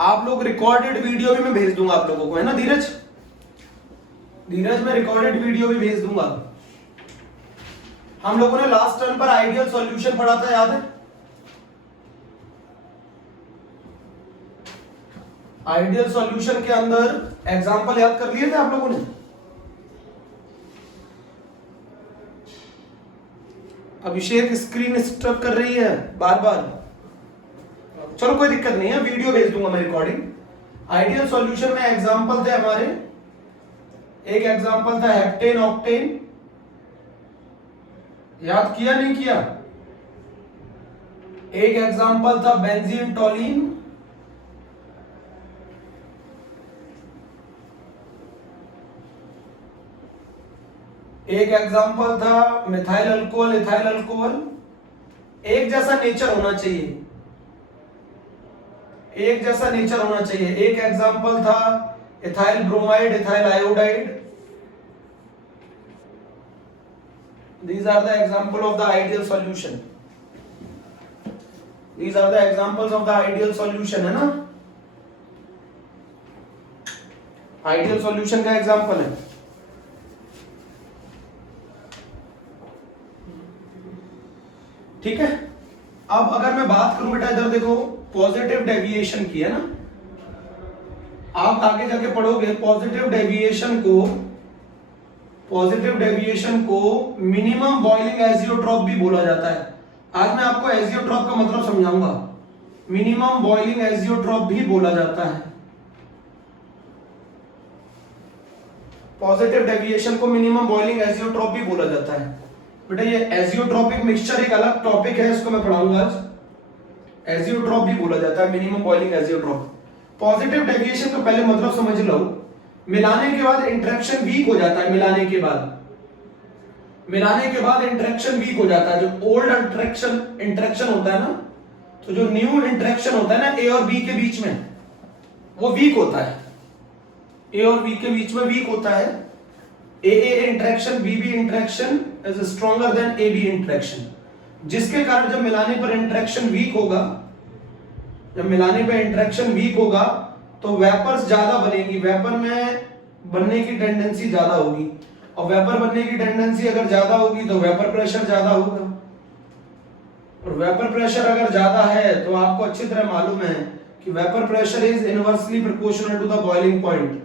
आप लोग recorded video भी मैं भेज दूंगा आप लोगों को, है ना धीरज? धीरज मैं रिकॉर्डेड वीडियो भी भेज दूंगा। हम लोगों ने लास्ट टर्म पर आइडियल सॉल्यूशन पढ़ा था, याद है? आइडियल सॉल्यूशन के अंदर एग्जांपल याद कर लिए थे आप लोगों ने? अभिषेक स्क्रीन स्टॉप कर रही है बार बार। चलो कोई दिक्कत नहीं है, वीडियो भेज दूंगा मैं रिकॉर्डिंग। आइडियल सॉल्यूशन में एग्जांपल थे हमारे, एक एग्जांपल था हेप्टेन ऑक्टेन, याद किया नहीं किया? एक एग्जांपल था बेंजीन टॉलिन, एक एग्जांपल था मिथाइल अल्कोहल, इथाइल अल्कोहल। एक जैसा नेचर होना चाहिए, एक जैसा नेचर होना चाहिए। एक एग्जांपल था ethyl bromide, ethyl iodide. These are the example of the ideal solution. These are the examples of the ideal solution, है ना? आइडियल सॉल्यूशन का एग्जांपल है। ठीक है, अब अगर मैं बात करूं बेटा, इधर देखो, पॉजिटिव डेविएशन की, है ना? आप आगे जाके पढ़ोगे पॉजिटिव डेविएशन को मिनिमम बॉइलिंग एजियोट्रॉप भी बोला जाता है। आज मैं आपको एजियोट्रॉप का मतलब समझाऊंगा। मिनिमम बॉइलिंग एजियोट्रॉप भी बोला जाता है। पॉजिटिव डेविएशन को मिनिमम बॉइलिंग एजियोट्रॉप भी बोला जाता है। बेटा ये एजियोट्रॉपिक मिक्सचर एक अलग टॉपिक है, इसको मैं पढ़ाऊंगा आज। एजियोट्रॉप भी बोला जाता है, minimum boiling azeotrope. Positive deviation का पहले मतलब समझ लो। मिलाने के बाद इंटरेक्शन वीक हो जाता है। मिलाने के बाद इंटरेक्शन वीक हो जाता है। जो ओल्ड इंटरेक्शन होता है ना, तो जो न्यू इंटरेक्शन होता है ना ए और बी के बीच में, वो वीक होता है। ए और बी के बीच में वीक होता है। A interaction, B interaction is stronger than A B interaction, जिसके कारण जब मिलाने पर इंटरेक्शन वीक होगा तो वेपर्स ज्यादा बनेगी। वेपर में बनने की टेंडेंसी ज्यादा होगी, और वेपर बनने की टेंडेंसी अगर ज्यादा होगी तो वेपर प्रेशर ज्यादा होगा। और वेपर प्रेशर अगर ज्यादा है तो आपको अच्छी तरह मालूम है कि vapour pressure is inversely proportional to the boiling point.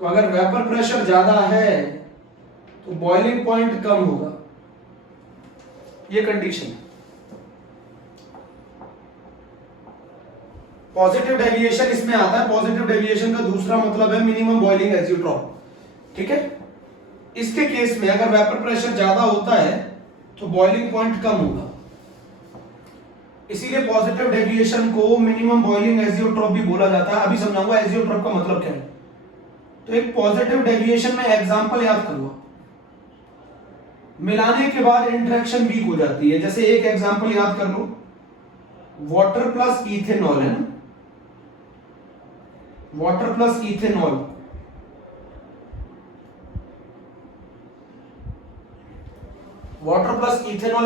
तो अगर वेपर प्रेशर ज्यादा है तो बॉइलिंग पॉइंट कम होगा। ये कंडीशन है। पॉजिटिव डेविएशन इसमें आता है। पॉजिटिव डेविएशन का दूसरा मतलब है मिनिमम बॉइलिंग एजियोट्रॉप। ठीक है, इसके केस में अगर वेपर प्रेशर ज्यादा होता है तो बॉइलिंग पॉइंट कम होगा। इसीलिए पॉजिटिव डेविएशन को मिनिमम बॉइलिंग एजियोट्रॉप भी बोला जाता है। अभी समझाऊंगा एजियोट्रॉप का मतलब क्या है। तो एक पॉजिटिव डेविएशन में एग्जांपल याद करो। मिलाने के बाद इंटरेक्शन वीक हो जाती है। जैसे एक एग्जांपल याद कर लो, वाटर प्लस इथेनॉल, है ना? वाटर प्लस इथेनॉल,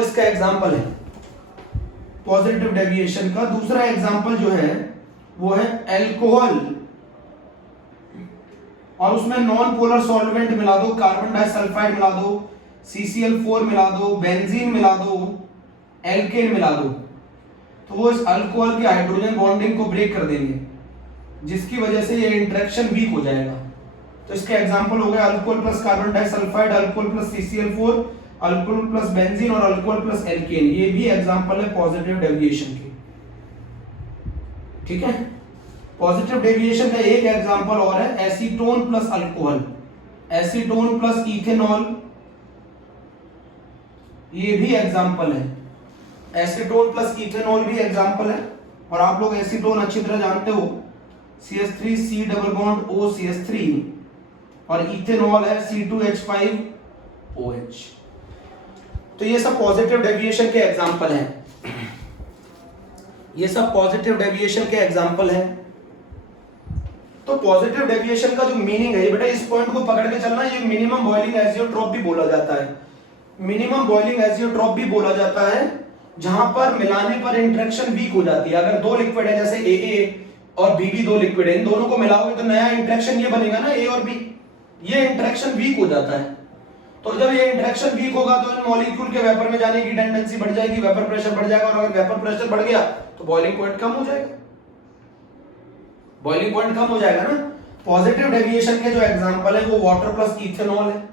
इसका एग्जांपल है पॉजिटिव डेविएशन का। दूसरा एग्जांपल जो है वो है एल्कोहल, और उसमें नॉन पोलर सॉल्वेंट मिला दो, कार्बन डाइसल्फाइड मिला दो, CCl4 मिला दो, बेंजीन मिला दो, एल्केन मिला दो, तो वो इस अल्कोहल की हाइड्रोजन बॉन्डिंग को ब्रेक कर देंगे, जिसकी वजह से ये इंटरेक्शन वीक हो जाएगा। तो इसके एग्जांपल हो गए alcohol plus carbon disulphide, alcohol plus CCl4, alcohol plus benzene और अल्कोहल प्लस एल्केन। ये भी एग्जांपल है पॉजिटिव डेविएशन के। ठीक है, पॉजिटिव डेविएशन का एक एग्जांपल और है acetone plus alcohol, acetone plus ethanol, ये भी एग्जांपल है। एसीटोन प्लस इथेनॉल भी एग्जांपल है। और आप लोग एसीटोन अच्छी तरह जानते हो, CH3C डबल बॉन्ड OCH3, और इथेनॉल है C2H5OH। तो ये सब पॉजिटिव डेविएशन के एग्जांपल हैं। तो पॉजिटिव डेविएशन का जो मीनिंग है बेटा, इस पॉइंट को पकड़ के चलना, ये मिनिमम बॉइलिंग एजियोट्रॉप भी बोला जाता है। जहां पर मिलाने पर इंटरेक्शन वीक हो जाती है। अगर दो लिक्विड है जैसे ए और बी दो लिक्विड है, इन दोनों को मिलाओगे तो नया इंटरेक्शन ये बनेगा ना ए और बी, ये इंटरेक्शन वीक हो जाता है। तो जब ये इंटरेक्शन वीक होगा तो इन मॉलिक्यूल के वेपर में जाने की टेंडेंसी बढ़ जाएगी, वेपर प्रेशर बढ़ जाएगा, और अगर वेपर प्रेशर बढ़ गया तो बॉइलिंग पॉइंट कम हो जाएगा, बॉइलिंग पॉइंट कम हो जाएगा ना। पॉजिटिव डेविएशन के जो एग्जांपल है वो वाटर प्लस इथेनॉल है।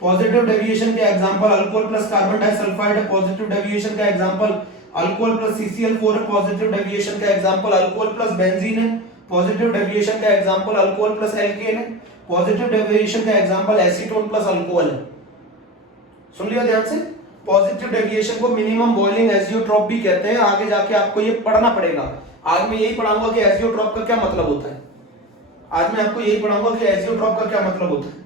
पॉजिटिव डेविएशन के example alcohol plus carbon disulphide है। पॉजिटिव डेविएशन का एग्जांपल अल्कोहल प्लस CCl4 है। पॉजिटिव डेविएशन का एग्जांपल अल्कोहल प्लस बेंजीन है। पॉजिटिव डेविएशन का एग्जांपल अल्कोहल प्लस एल्केन है। पॉजिटिव डेविएशन का एग्जांपल एसीटोन प्लस अल्कोहल है। सुन लिया ध्यान से। पॉजिटिव डेविएशन को मिनिमम बॉइलिंग एजियोट्रॉप भी कहते हैं। आगे जाके आपको ये पढ़ना पड़ेगा। आज मैं यही पढ़ाऊंगा कि एजियोट्रॉप का क्या मतलब होता है। आज मैं आपको यही पढ़ाऊंगा कि एजियोट्रॉप का क्या मतलब होता है।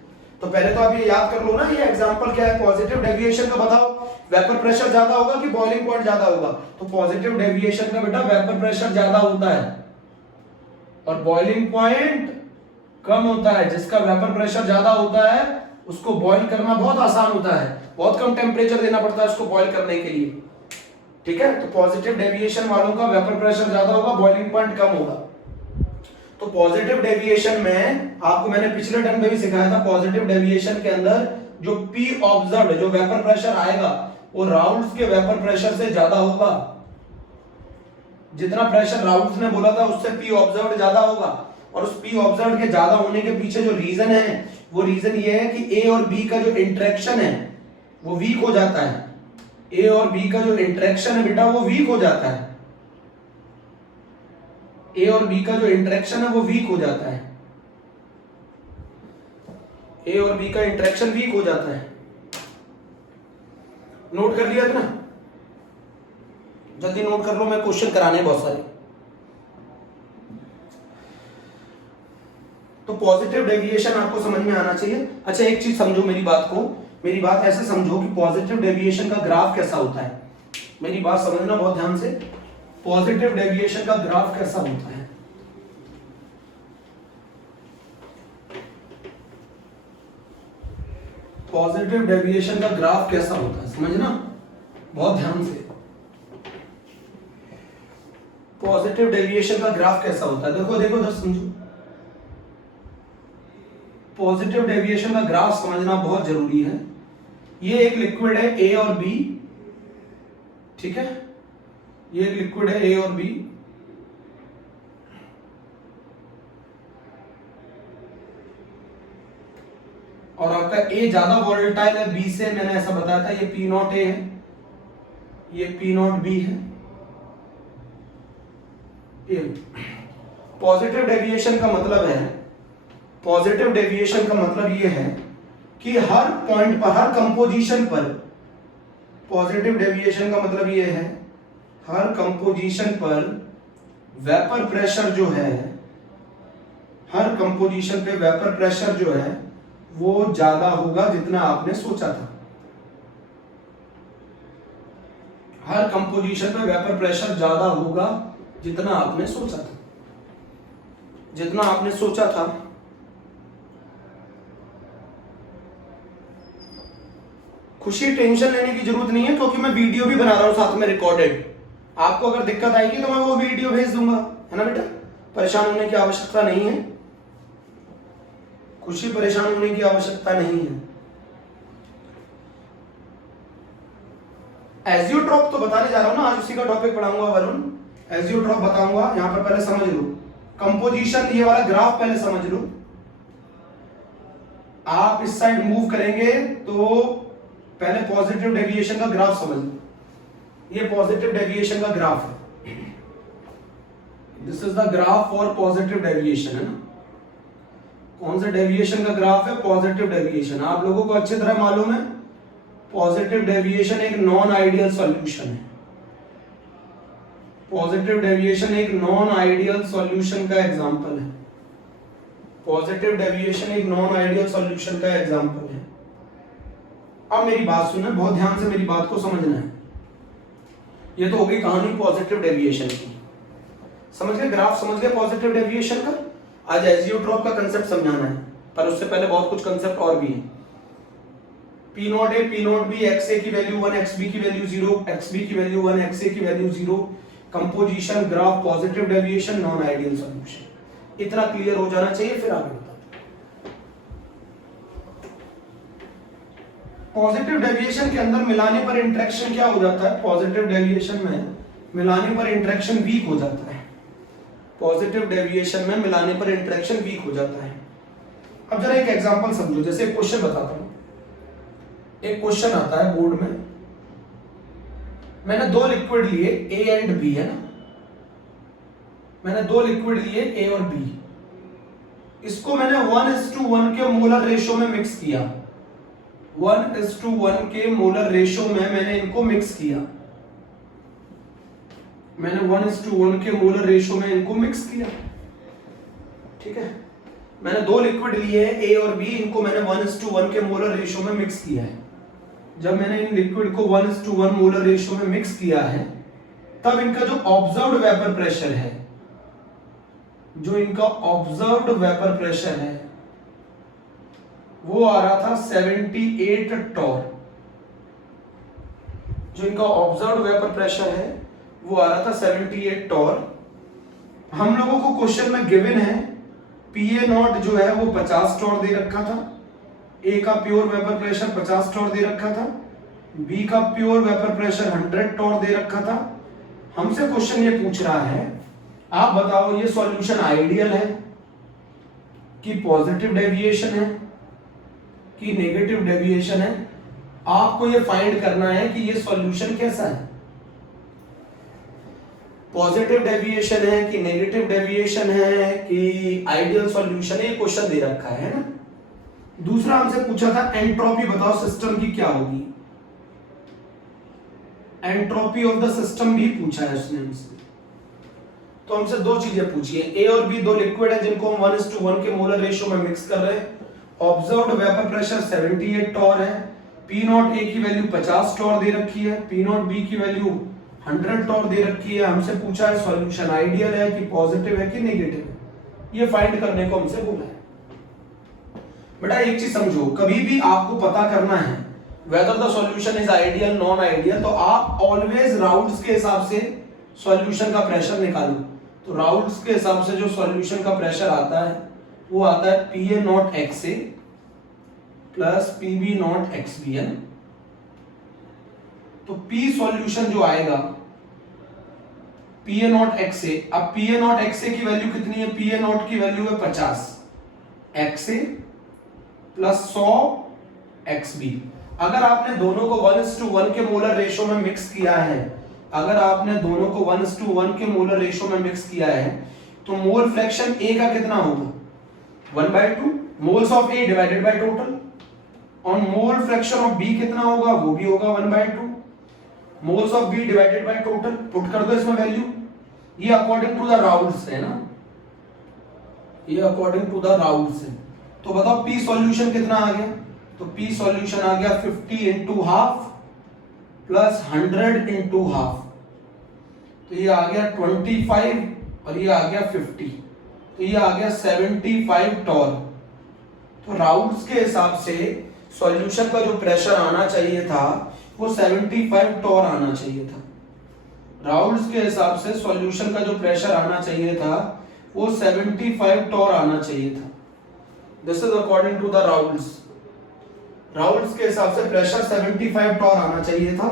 तो पहले तो आप ये याद कर लो ना, ये एग्जांपल क्या है। पॉजिटिव डेविएशन का बताओ, वेपर प्रेशर ज्यादा होगा कि बॉइलिंग पॉइंट ज्यादा होगा। तो पॉजिटिव डेविएशन का बेटा वेपर प्रेशर ज्यादा होता है और बॉइलिंग पॉइंट कम होता है। जिसका वेपर प्रेशर ज्यादा होता है उसको बॉईल करना बहुत आसान होता है, बहुत कम टेम्परेचर देना पड़ता है उसको बॉईल करने के लिए। ठीक है, तो पॉजिटिव डेविएशन वालों का वेपर प्रेशर ज्यादा होगा, बॉइलिंग पॉइंट कम होगा। तो पॉजिटिव डेविएशन में आपको मैंने पिछले टर्म में भी सिखाया था, पॉजिटिव डेविएशन के अंदर जो P ऑब्जर्व्ड, जो वेपर प्रेशर आएगा वो राउल्ट्स के वेपर प्रेशर से ज्यादा होगा। जितना प्रेशर राउल्ट्स ने बोला था उससे P ऑब्जर्व्ड ज्यादा होगा। और उस P ऑब्जर्व्ड के ज्यादा होने के पीछे जो रीजन है वो रीजन ये है कि A और B का जो इंटरेक्शन है वो वीक हो जाता है। A और B का जो इंटरेक्शन है बेटा वो वीक हो जाता है। A और B का जो इंटरेक्शन है वो वीक हो जाता है। A और B का इंटरेक्शन वीक हो जाता है। नोट कर लिया था ना? जल्दी नोट कर लो, मैं क्वेश्चन कराने हैं बहुत सारे। तो पॉजिटिव डेविएशन आपको समझ में आना चाहिए। अच्छा एक चीज समझो मेरी बात को, मेरी बात ऐसे समझो कि पॉजिटिव डेविएशन का ग्राफ कैसा होता है। मेरी बात समझना बहुत ध्यान से। पॉजिटिव डेविएशन का ग्राफ कैसा होता है? पॉजिटिव डेविएशन का ग्राफ कैसा होता है समझना बहुत ध्यान से। पॉजिटिव डेविएशन का ग्राफ कैसा होता है, देखो देखो दस समझो। पॉजिटिव डेविएशन का ग्राफ समझना बहुत जरूरी है। ये एक लिक्विड है A और B, ठीक है, ये एक लिक्विड है A और B। और आपका A ज्यादा वोलेटाइल है B से, मैंने ऐसा बताया था। ये P0 A है, ये P0 B है। पॉजिटिव डेविएशन का मतलब है, पॉजिटिव डेविएशन का मतलब ये है कि हर पॉइंट पर, हर कंपोजिशन पर, पॉजिटिव डेविएशन का मतलब ये है हर कंपोजिशन पर वेपर प्रेशर जो है, हर कंपोजिशन पे वेपर प्रेशर जो है वो ज्यादा होगा जितना आपने सोचा था। हर कंपोजिशन पे वेपर प्रेशर ज्यादा होगा जितना आपने सोचा था, जितना आपने सोचा था। खुशी टेंशन लेने की जरूरत नहीं है क्योंकि मैं वीडियो भी बना रहा हूं साथ में रिकॉर्डेड। आपको अगर दिक्कत आएगी तो मैं वो वीडियो भेज दूंगा, है ना बेटा। परेशान होने की आवश्यकता नहीं है, खुशी परेशान होने की आवश्यकता नहीं है। एजियोट्रॉप तो बताने जा रहा हूं ना, आज उसी का टॉपिक पढ़ाऊंगा वरुण। एजियोट्रॉप बताऊंगा, यहां पर पहले समझ लो कंपोजिशन, ये वाला ग्राफ पहले समझ लो। आप इस साइड मूव करेंगे तो पहले पॉजिटिव डेविएशन का ग्राफ समझ लो। ये पॉजिटिव डेविएशन का ग्राफ है, this is the graph for positive deviation, है ना। कौन सा डेविएशन का ग्राफ है? Positive deviation. आप लोगों को अच्छी तरह मालूम है पॉजिटिव डेविएशन एक नॉन आइडियल सॉल्यूशन है। पॉजिटिव डेविएशन एक नॉन आइडियल सॉल्यूशन का एग्जांपल है। पॉजिटिव डेविएशन एक नॉन आइडियल सॉल्यूशन का एग्जांपल है। अब मेरी बात सुनना, बहुत ध्यान से मेरी बात को समझना है। ये तो हो गई कहानी पॉजिटिव डेविएशन की, समझ गए, ग्राफ समझ गए पॉजिटिव डेविएशन का। आज एजियोट्रॉप का कंसेप्ट समझाना है, पर उससे पहले बहुत कुछ कंसेप्ट और भी है। P naught A P naught B, X A की वैल्यू 1, एक्स बी की वैल्यू 0, एक्स बी की वैल्यू 1, एक्स ए की value 0, composition, graph, positive deviation, non ideal solution. इतना क्लियर हो जाना चाहिए, फिर आगे बढ़ते हैं। पॉजिटिव डेविएशन के अंदर मिलाने पर इंटरेक्शन क्या हो जाता है? पॉजिटिव डेविएशन में मिलाने पर इंटरेक्शन वीक हो जाता है। पॉजिटिव डेविएशन में मिलाने पर इंटरेक्शन वीक हो जाता है। अब जरा एक एग्जांपल समझो, जैसे एक क्वेश्चन बताता हूं। एक क्वेश्चन आता है बोर्ड में, मैंने दो लिक्विड लिए ए एंड बी, है ना, मैंने दो लिक्विड लिए ए और बी, इसको मैंने 1:1 के मोलर रेशो में मिक्स किया। 1:1 के मोलर रेशो में मैंने इनको मिक्स किया। मैंने 1:1 के मोलर रेशो में इनको मिक्स किया, ठीक है। मैंने दो लिक्विड लिए हैं ए और बी, इनको मैंने 1:1 के मोलर रेशो में मिक्स किया है। जब मैंने इन लिक्विड को 1:1 मोलर रेशो में मिक्स किया है, तब इनका जो ऑब्जर्व्ड वेपर प्रेशर है, जो इनका ऑब्जर्व्ड वेपर प्रेशर है, वो आ रहा था 78 टॉर। जो इनका ऑब्जर्व्ड वेपर प्रेशर है वो आ रहा था 78 टॉर। हम लोगों को क्वेश्चन में गिवन है पीए नॉट जो है वो 50 टॉर दे रखा था, ए का प्योर वेपर प्रेशर 50 टॉर दे रखा था, बी का प्योर वेपर प्रेशर 100 टॉर दे रखा था। हमसे क्वेश्चन ये पूछ रहा है, आप बताओ ये सॉल्यूशन आइडियल है कि पॉजिटिव डेविएशन है कि नेगेटिव डेविएशन है। आपको ये फाइंड करना है कि ये सॉल्यूशन कैसा है, पॉजिटिव डेविएशन है कि नेगेटिव डेविएशन है कि आइडियल सॉल्यूशन है। ये क्वेश्चन दे रखा है ना। दूसरा हमसे पूछा था एंट्रोपी बताओ सिस्टम की क्या होगी। एंट्रोपी ऑफ द सिस्टम भी पूछा है उसने हमसे। तो हमसे दो चीजें पूछी है, ए और बी दो लिक्विड है जिनको हम 1:1 के मोलर रेशियो में मिक्स कर रहे हैं। ऑब्जर्व्ड वेपर प्रेशर 78 टॉर है, पी नॉट ए की वैल्यू 50 टॉर दे रखी है, पी नॉट बी की वैल्यू 100 टॉर दे रखी है। हमसे पूछा है सॉल्यूशन आइडियल है कि पॉजिटिव है कि नेगेटिव है, ये फाइंड करने को हमसे बोला है। बेटा एक चीज समझो, कभी भी आपको पता करना है whether the solution is ideal non ideal, तो आप ऑलवेज राउल्ट्स के हिसाब से सॉल्यूशन का प्रेशर निकालो। तो राउल्ट्स के हिसाब से जो सॉल्यूशन का प्रेशर आता है वो आता है P A naught X A plus P B naught X B है। तो पी सॉल्यूशन जो आएगा पीए नॉट एक्स ए, अब पीए नॉट एक्स ए की वैल्यू कितनी है, पीए नॉट की वैल्यू है 50 x A plus 100 x B. अगर आपने दोनों को 1:1 के मोलर रेशो में मिक्स किया है, अगर आपने दोनों को 1:1 के मोलर रेशो में मिक्स किया है, तो मोल फ्रैक्शन ए का कितना होगा 1/2, moles of A divided by total, और मोल फ्रैक्शन ऑफ बी कितना होगा, वो भी होगा 1/2, moles of B divided by total. Put कर दो इसमें वैल्यू, ये अकॉर्डिंग टू द राउल्स है ना, ये अकॉर्डिंग टू द राउल्स है। तो बताओ पी सॉल्यूशन कितना आ गया, तो पी सॉल्यूशन आ गया 50 into half plus 100 into half, तो ये आ गया 25 और ये आ गया 50, तो ये आ गया 75 टॉर। तो राउल्स के हिसाब से सॉल्यूशन का जो प्रेशर आना चाहिए था वो 75 टॉर आना चाहिए था। राउल्स के हिसाब से सॉल्यूशन का जो प्रेशर आना चाहिए था वो 75 टॉर आना चाहिए था। This is according to the Raoult's. Raoult's के हिसाब से प्रेशर 75 टॉर आना चाहिए था।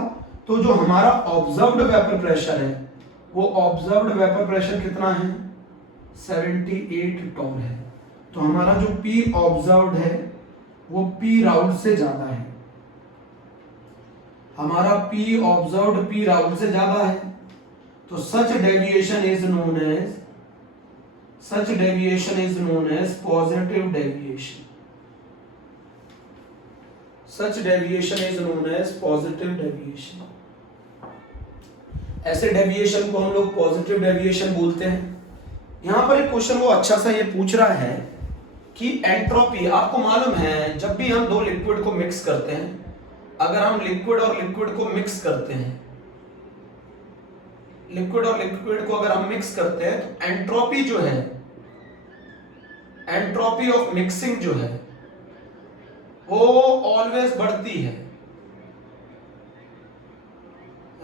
तो जो हमारा ऑब्जर्व्ड वेपर प्रेशर है वो ऑब्जर्व्ड वेपर प्रेशर कितना है 78 टॉर है। तो हमारा जो पी ऑब्जर्व्ड है वो पी राउल्ट से ज्यादा है, हमारा पी ऑब्जर्व्ड पी राउल्ट से ज्यादा है। तो such deviation is known as positive deviation. Such deviation is known as positive deviation. ऐसे डेविएशन को हम लोग पॉजिटिव डेविएशन बोलते हैं। यहां पर एक क्वेश्चन वो अच्छा सा ये पूछ रहा है कि एंट्रोपी, आपको मालूम है जब भी हम दो लिक्विड को मिक्स करते हैं, अगर हम लिक्विड और लिक्विड को मिक्स करते हैं, लिक्विड और लिक्विड को अगर हम मिक्स करते हैं तो एंट्रोपी जो है, एंट्रोपी ऑफ मिक्सिंग जो है वो ऑलवेज बढ़ती है।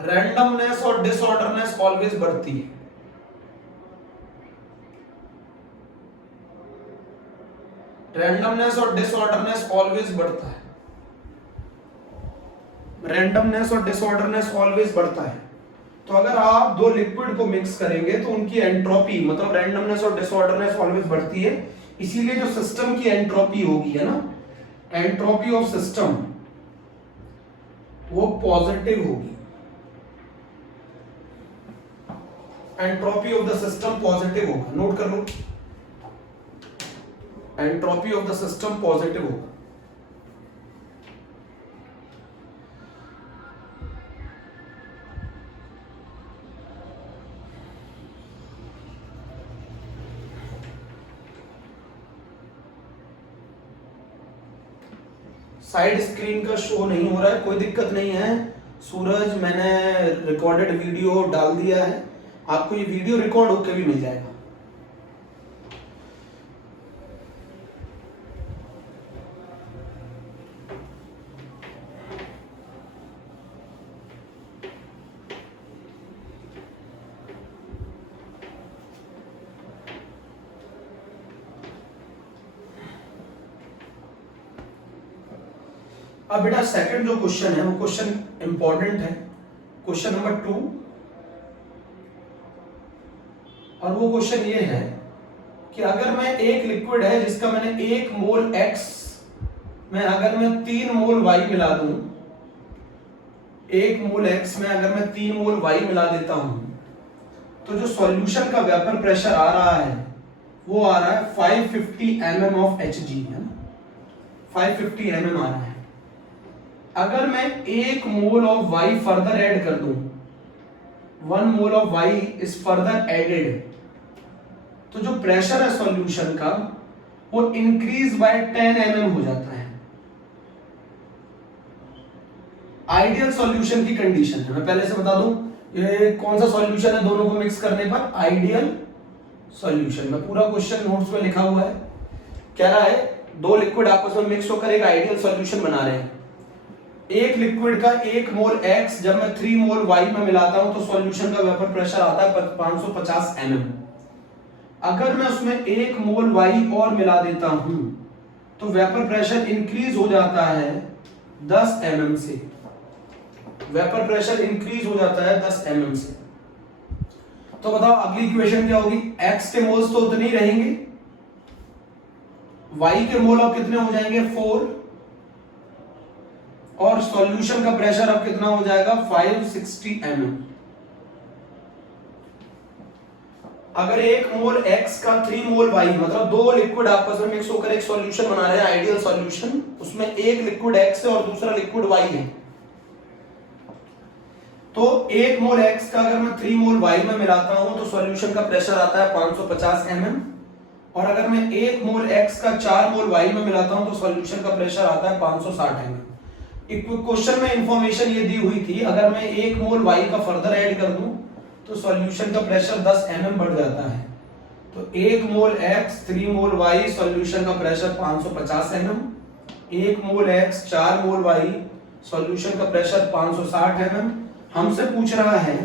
रैंडमनेस और डिसऑर्डरनेस ऑलवेज बढ़ती है। रैंडमनेस और डिसऑर्डरनेस ऑलवेज बढ़ता है। रैंडमनेस और डिसऑर्डरनेस ऑलवेज बढ़ता है। तो अगर आप दो लिक्विड को मिक्स करेंगे तो उनकी एंट्रोपी, मतलब रैंडमनेस और डिसऑर्डरनेस ऑलवेज बढ़ती है। इसीलिए जो सिस्टम की एंट्रोपी होगी, है ना, एंट्रोपी ऑफ सिस्टम वो पॉजिटिव होगी। Entropy of the system positive होगा, नोट कर लो। Entropy of the system positive होगा। साइड स्क्रीन का शो नहीं हो रहा है, कोई दिक्कत नहीं है सूरज, मैंने रिकॉर्डेड वीडियो डाल दिया है, आपको ये वीडियो रिकॉर्ड होकर भी मिल जाएगा। अब बेटा सेकंड जो क्वेश्चन है वो क्वेश्चन इंपॉर्टेंट है, क्वेश्चन नंबर 2। और वो क्वेश्चन ये है कि अगर मैं एक लिक्विड है जिसका मैंने 1 मोल X में अगर मैं 3 मोल Y मिला दूं, 1 मोल X में अगर मैं 3 मोल Y मिला देता हूं, तो जो सॉल्यूशन का वेपर प्रेशर आ रहा है वो आ रहा है 550 mm ऑफ Hg, है ना, 550 mm आ रहा है। अगर मैं 1 mole of Y further add कर दूं, 1 mole of Y is further added, तो जो प्रेशर है सॉल्यूशन का वो इंक्रीज बाय 10 mm हो जाता है। आइडियल सॉल्यूशन की कंडीशन है, मैं पहले से बता दूं ये कौन सा सॉल्यूशन है दोनों को मिक्स करने पर, आइडियल सॉल्यूशन। मैं पूरा क्वेश्चन नोट्स में लिखा हुआ है, कह रहा है दो लिक्विड आपस में मिक्स होकर एक आइडियल सॉल्यूशन बना रहे हैं। एक लिक्विड का 1 मोल X जब मैं 3 मोल Y में मिलाता हूं तो सॉल्यूशन का वेपर प्रेशर आता है 550 mm। अगर मैं उसमें 1 मोल Y और मिला देता हूं तो वेपर प्रेशर इंक्रीज हो जाता है 10 mm से, वेपर प्रेशर इंक्रीज हो जाता है 10 mm से। तो बताओ अगली इक्वेशन क्या होगी, X के मोल्स तो उतने ही रहेंगे, Y के मोल अब कितने हो जाएंगे 4, और सॉल्यूशन का प्रेशर अब कितना हो जाएगा 560 mm। अगर 1 मोल X का 3 मोल Y, मतलब दो लिक्विड आपस में मिक्स होकर एक सॉल्यूशन बना रहे हैं आइडियल सॉल्यूशन, उसमें एक लिक्विड X है और दूसरा लिक्विड Y है, तो 1 मोल X का अगर मैं 3 मोल Y में मिलाता हूं तो सॉल्यूशन का प्रेशर आता है 550 mm, और अगर मैं 1 मोल X का 4 मोल Y में मिलाता हूं तो सॉल्यूशन का प्रेशर आता है 560 mm। क्वेश्चन में इंफॉर्मेशन ये दी हुई थी, अगर मैं 1 मोल Y का फर्दर ऐड कर दूं तो सॉल्यूशन का प्रेशर 10 mm बढ़ जाता है। तो 1 मोल X 3 मोल Y सॉल्यूशन का प्रेशर 550 mm, 1 मोल X 4 मोल Y सॉल्यूशन का प्रेशर 560 mm। हमसे पूछ रहा है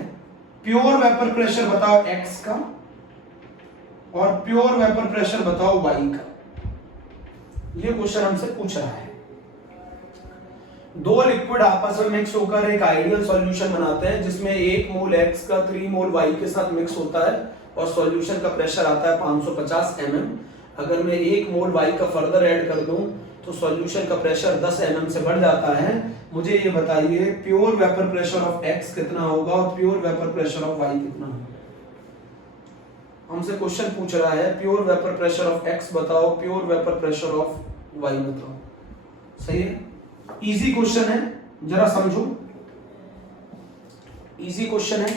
प्योर वेपर प्रेशर बताओ X का और प्योर वेपर प्रेशर बताओ Y का, ये क्वेश्चन हमसे पूछ रहा है। दो लिक्विड आपस में मिक्स होकर एक आइडियल सॉल्यूशन बनाते हैं जिसमें 1 मोल X का 3 मोल Y के साथ मिक्स होता है और सॉल्यूशन का प्रेशर आता है 550 mm। अगर मैं 1 मोल Y का फर्दर ऐड कर दूं तो सॉल्यूशन का प्रेशर 10 mm से बढ़ जाता है। मुझे ये बताइए pure vapour pressure of X कितना होगा और pure vapour pressure of Y कितना होगा। हमसे क्वेश्चन पूछ रहा है pure vapour pressure of X बताओ, pure vapour pressure of Y बताओ। सही है, इजी क्वेश्चन है, जरा समझो, इजी क्वेश्चन है।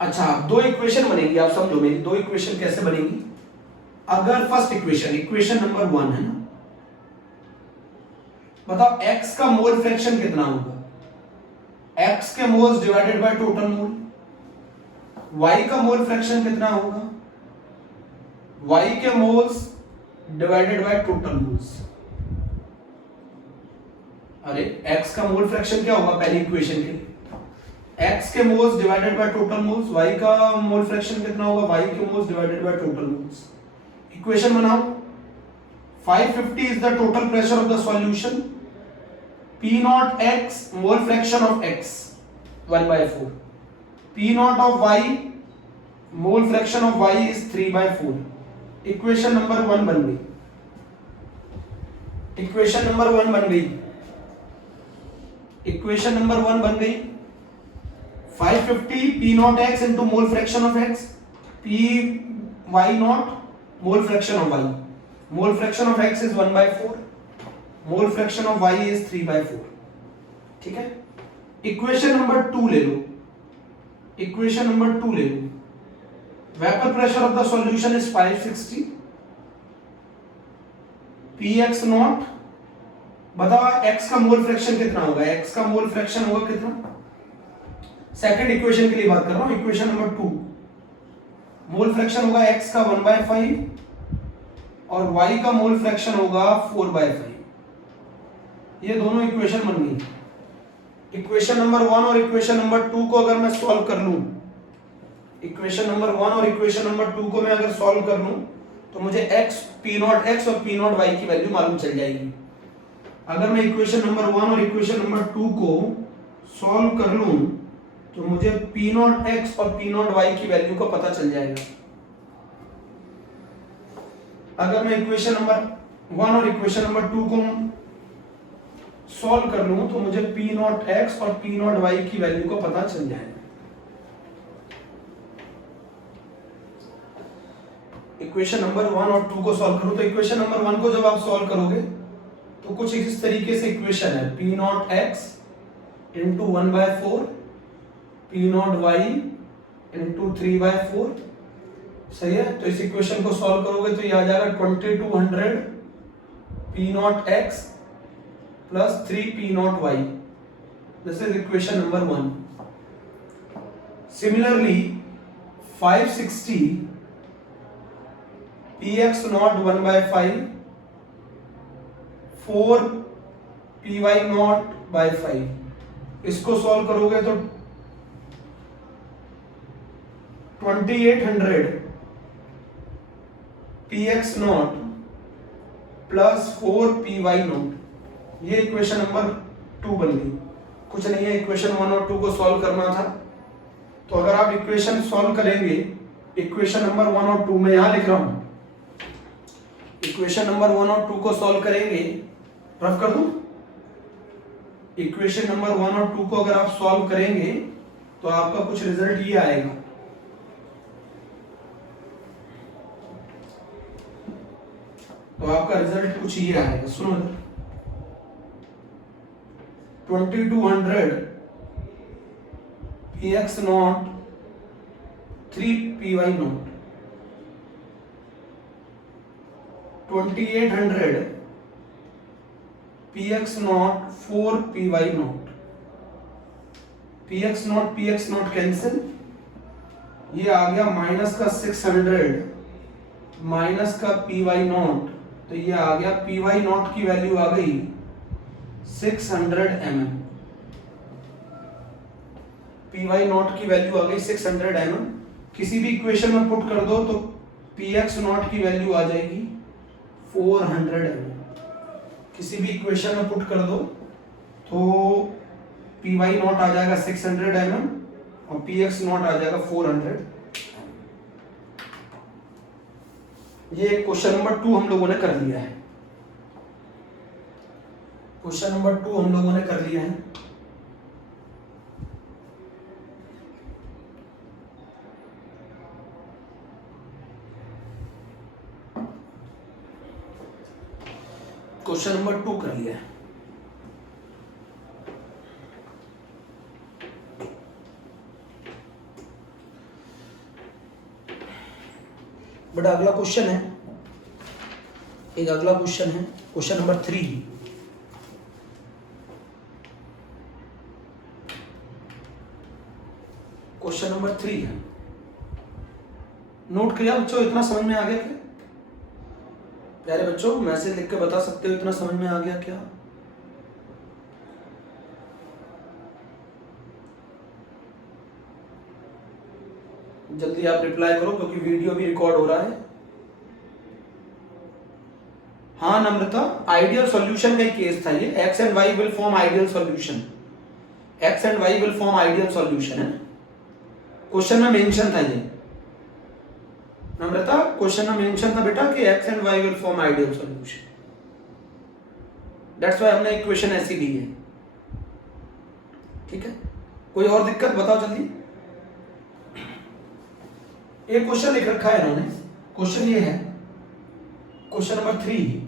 अच्छा, दो इक्वेशन बनेगी, आप समझो मेरी दो इक्वेशन कैसे बनेगी। अगर फर्स्ट इक्वेशन नंबर 1 है ना, बताओ X का मोल फ्रैक्शन कितना होगा, X के moles divided by total mole. Y का मोल फ्रैक्शन कितना होगा, y के moles divided by total moles. अरे x का मोल फ्रैक्शन क्या होगा पहली इक्वेशन के लिए, x के moles divided by total moles, y का मोल फ्रैक्शन कितना होगा, y के moles divided by total moles. Equation बनाओ, 550 is the total pressure of the solution, P naught x mole fraction of x 1/4, P naught of y mole fraction of y is 3/4। Equation number 1 बन गई, equation number 1 बन गई, equation number 1 बन गई। 550 P naught x into mole fraction of x, P y naught mole fraction of y, mole fraction of x is 1/4, mole fraction of y is 3/4। ठीक है, equation number 2 ले लो, equation number 2 ले लो। Vapour pressure of the solution is 560, px naught, बताओ x का mole fraction कितना होगा, x का मोल फ्रैक्शन होगा कितना, सेकंड इक्वेशन के लिए बात कर रहा हूं, इक्वेशन नंबर 2, मोल फ्रैक्शन होगा x का 1/5 और y का मोल फ्रैक्शन होगा 4/5। ये दोनों इक्वेशन बन गई। इक्वेशन नंबर 1 और इक्वेशन नंबर 2 को अगर मैं सॉल्व कर लूं, इक्वेशन नंबर 1 और इक्वेशन नंबर 2 को मैं अगर सॉल्व कर लूं तो मुझे x p नॉट x और p नॉट y की वैल्यू मालूम चल जाएगी। अगर मैं इक्वेशन नंबर 1 और इक्वेशन नंबर 2 को सॉल्व कर लूं तो मुझे p नॉट x और p नॉट y की वैल्यू का पता चल जाएगा। अगर मैं इक्वेशन नंबर 1 और इक्वेशन नंबर 2 को सॉल्व कर लूं तो मुझे p नॉट x और p नॉट y की वैल्यू का पता चल जाएगा। इक्वेशन नंबर 1 और 2 को सॉल्व करो तो इक्वेशन नंबर 1 को जब आप सॉल्व करोगे तो कुछ इस तरीके से इक्वेशन है, p naught x into 1/4, p naught y into 3/4। सही है, तो इस इक्वेशन को सॉल्व करोगे तो ये आ जाएगा 2200 p naught x plus 3 p naught y। This is equation number 1। Similarly 560 px naught 1/5, 4 py naught by 5, इसको सॉल्व करोगे तो 2800 px naught plus 4 py naught. ये इक्वेशन नंबर 2 बन गई। कुछ नहीं है, इक्वेशन 1 और 2 को सॉल्व करना था। तो अगर आप इक्वेशन सॉल्व करेंगे, इक्वेशन नंबर 1 और 2 में यहां लिख रहा हूं, इक्वेशन नंबर 1 और 2 को सॉल्व करेंगे, रफ कर दूं, इक्वेशन नंबर 1 और 2 को अगर आप सॉल्व करेंगे तो आपका कुछ रिजल्ट ये आएगा। तो आपका रिजल्ट कुछ ये आएगा, सुनो इधर, 2200 px not 3 py not, 2800 px not 4 py not, px not cancel, ये आ गया माइनस का 600 माइनस का py नॉट, तो ये आ गया py नॉट की वैल्यू आ गई 600 mm, py नॉट की वैल्यू आ गई 600 mm। किसी भी इक्वेशन में पुट कर दो तो px नॉट की वैल्यू आ जाएगी 400 mm। किसी भी इक्वेशन में पुट कर दो तो py नॉट आ जाएगा 600 mm और px नॉट आ जाएगा 400। ये क्वेश्चन नंबर 2 हम लोगों ने कर लिया है, क्वेश्चन नंबर 2 हम लोगों ने कर लिया है। क्वेश्चन नंबर 2 कर लिया है। बट अगला क्वेश्चन है, एक अगला क्वेश्चन है, क्वेश्चन नंबर 3। क्वेश्चन नंबर 3 है, नोट किया बच्चों, इतना समझ में आ गया क्या? प्यारे बच्चों मैसेज लिख के बता सकते हो इतना समझ में आ गया क्या? जल्दी आप रिप्लाई करो क्योंकि वीडियो भी रिकॉर्ड हो रहा है। हाँ नम्रता, आइडियल सॉल्यूशन का केस था ये। X and y will form ideal solution, x and y will form ideal solution है, क्वेश्चन में मेंशन था ये नम्रता, क्वेश्चन में मेंशन था बेटा कि x and y will form ideal solution, that's why हमने इक्वेशन ऐसी ली है। ठीक है, कोई और दिक्कत बताओ जल्दी। एक क्वेश्चन लिख रखा है इन्होंने, क्वेश्चन ये है क्वेश्चन नंबर 3,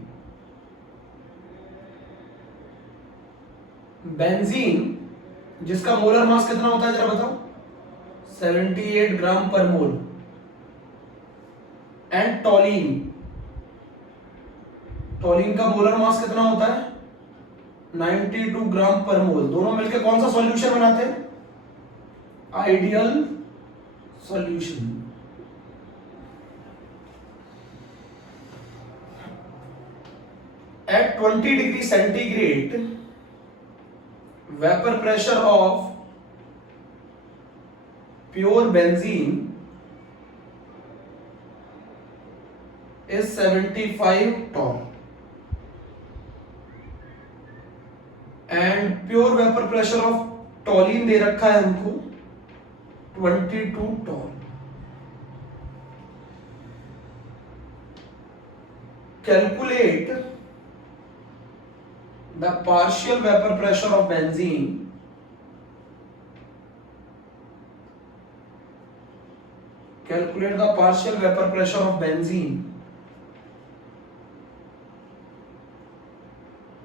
बेंजीन जिसका मोलर मास कितना होता है जरा बताओ? 78 ग्राम पर मोल, एंड टॉलीन, टॉलीन का मोलर मास कितना होता है? 92 ग्राम पर मोल। दोनों मिलकर कौन सा सॉल्यूशन बनाते हैं? Ideal solution. At 20 degree centigrade, vapor pressure of pure benzene is 75 torr, and pure vapor pressure of toluene दे रखा है हमको 22 torr। Calculate the partial vapor pressure of benzene calculate the partial vapor pressure of benzene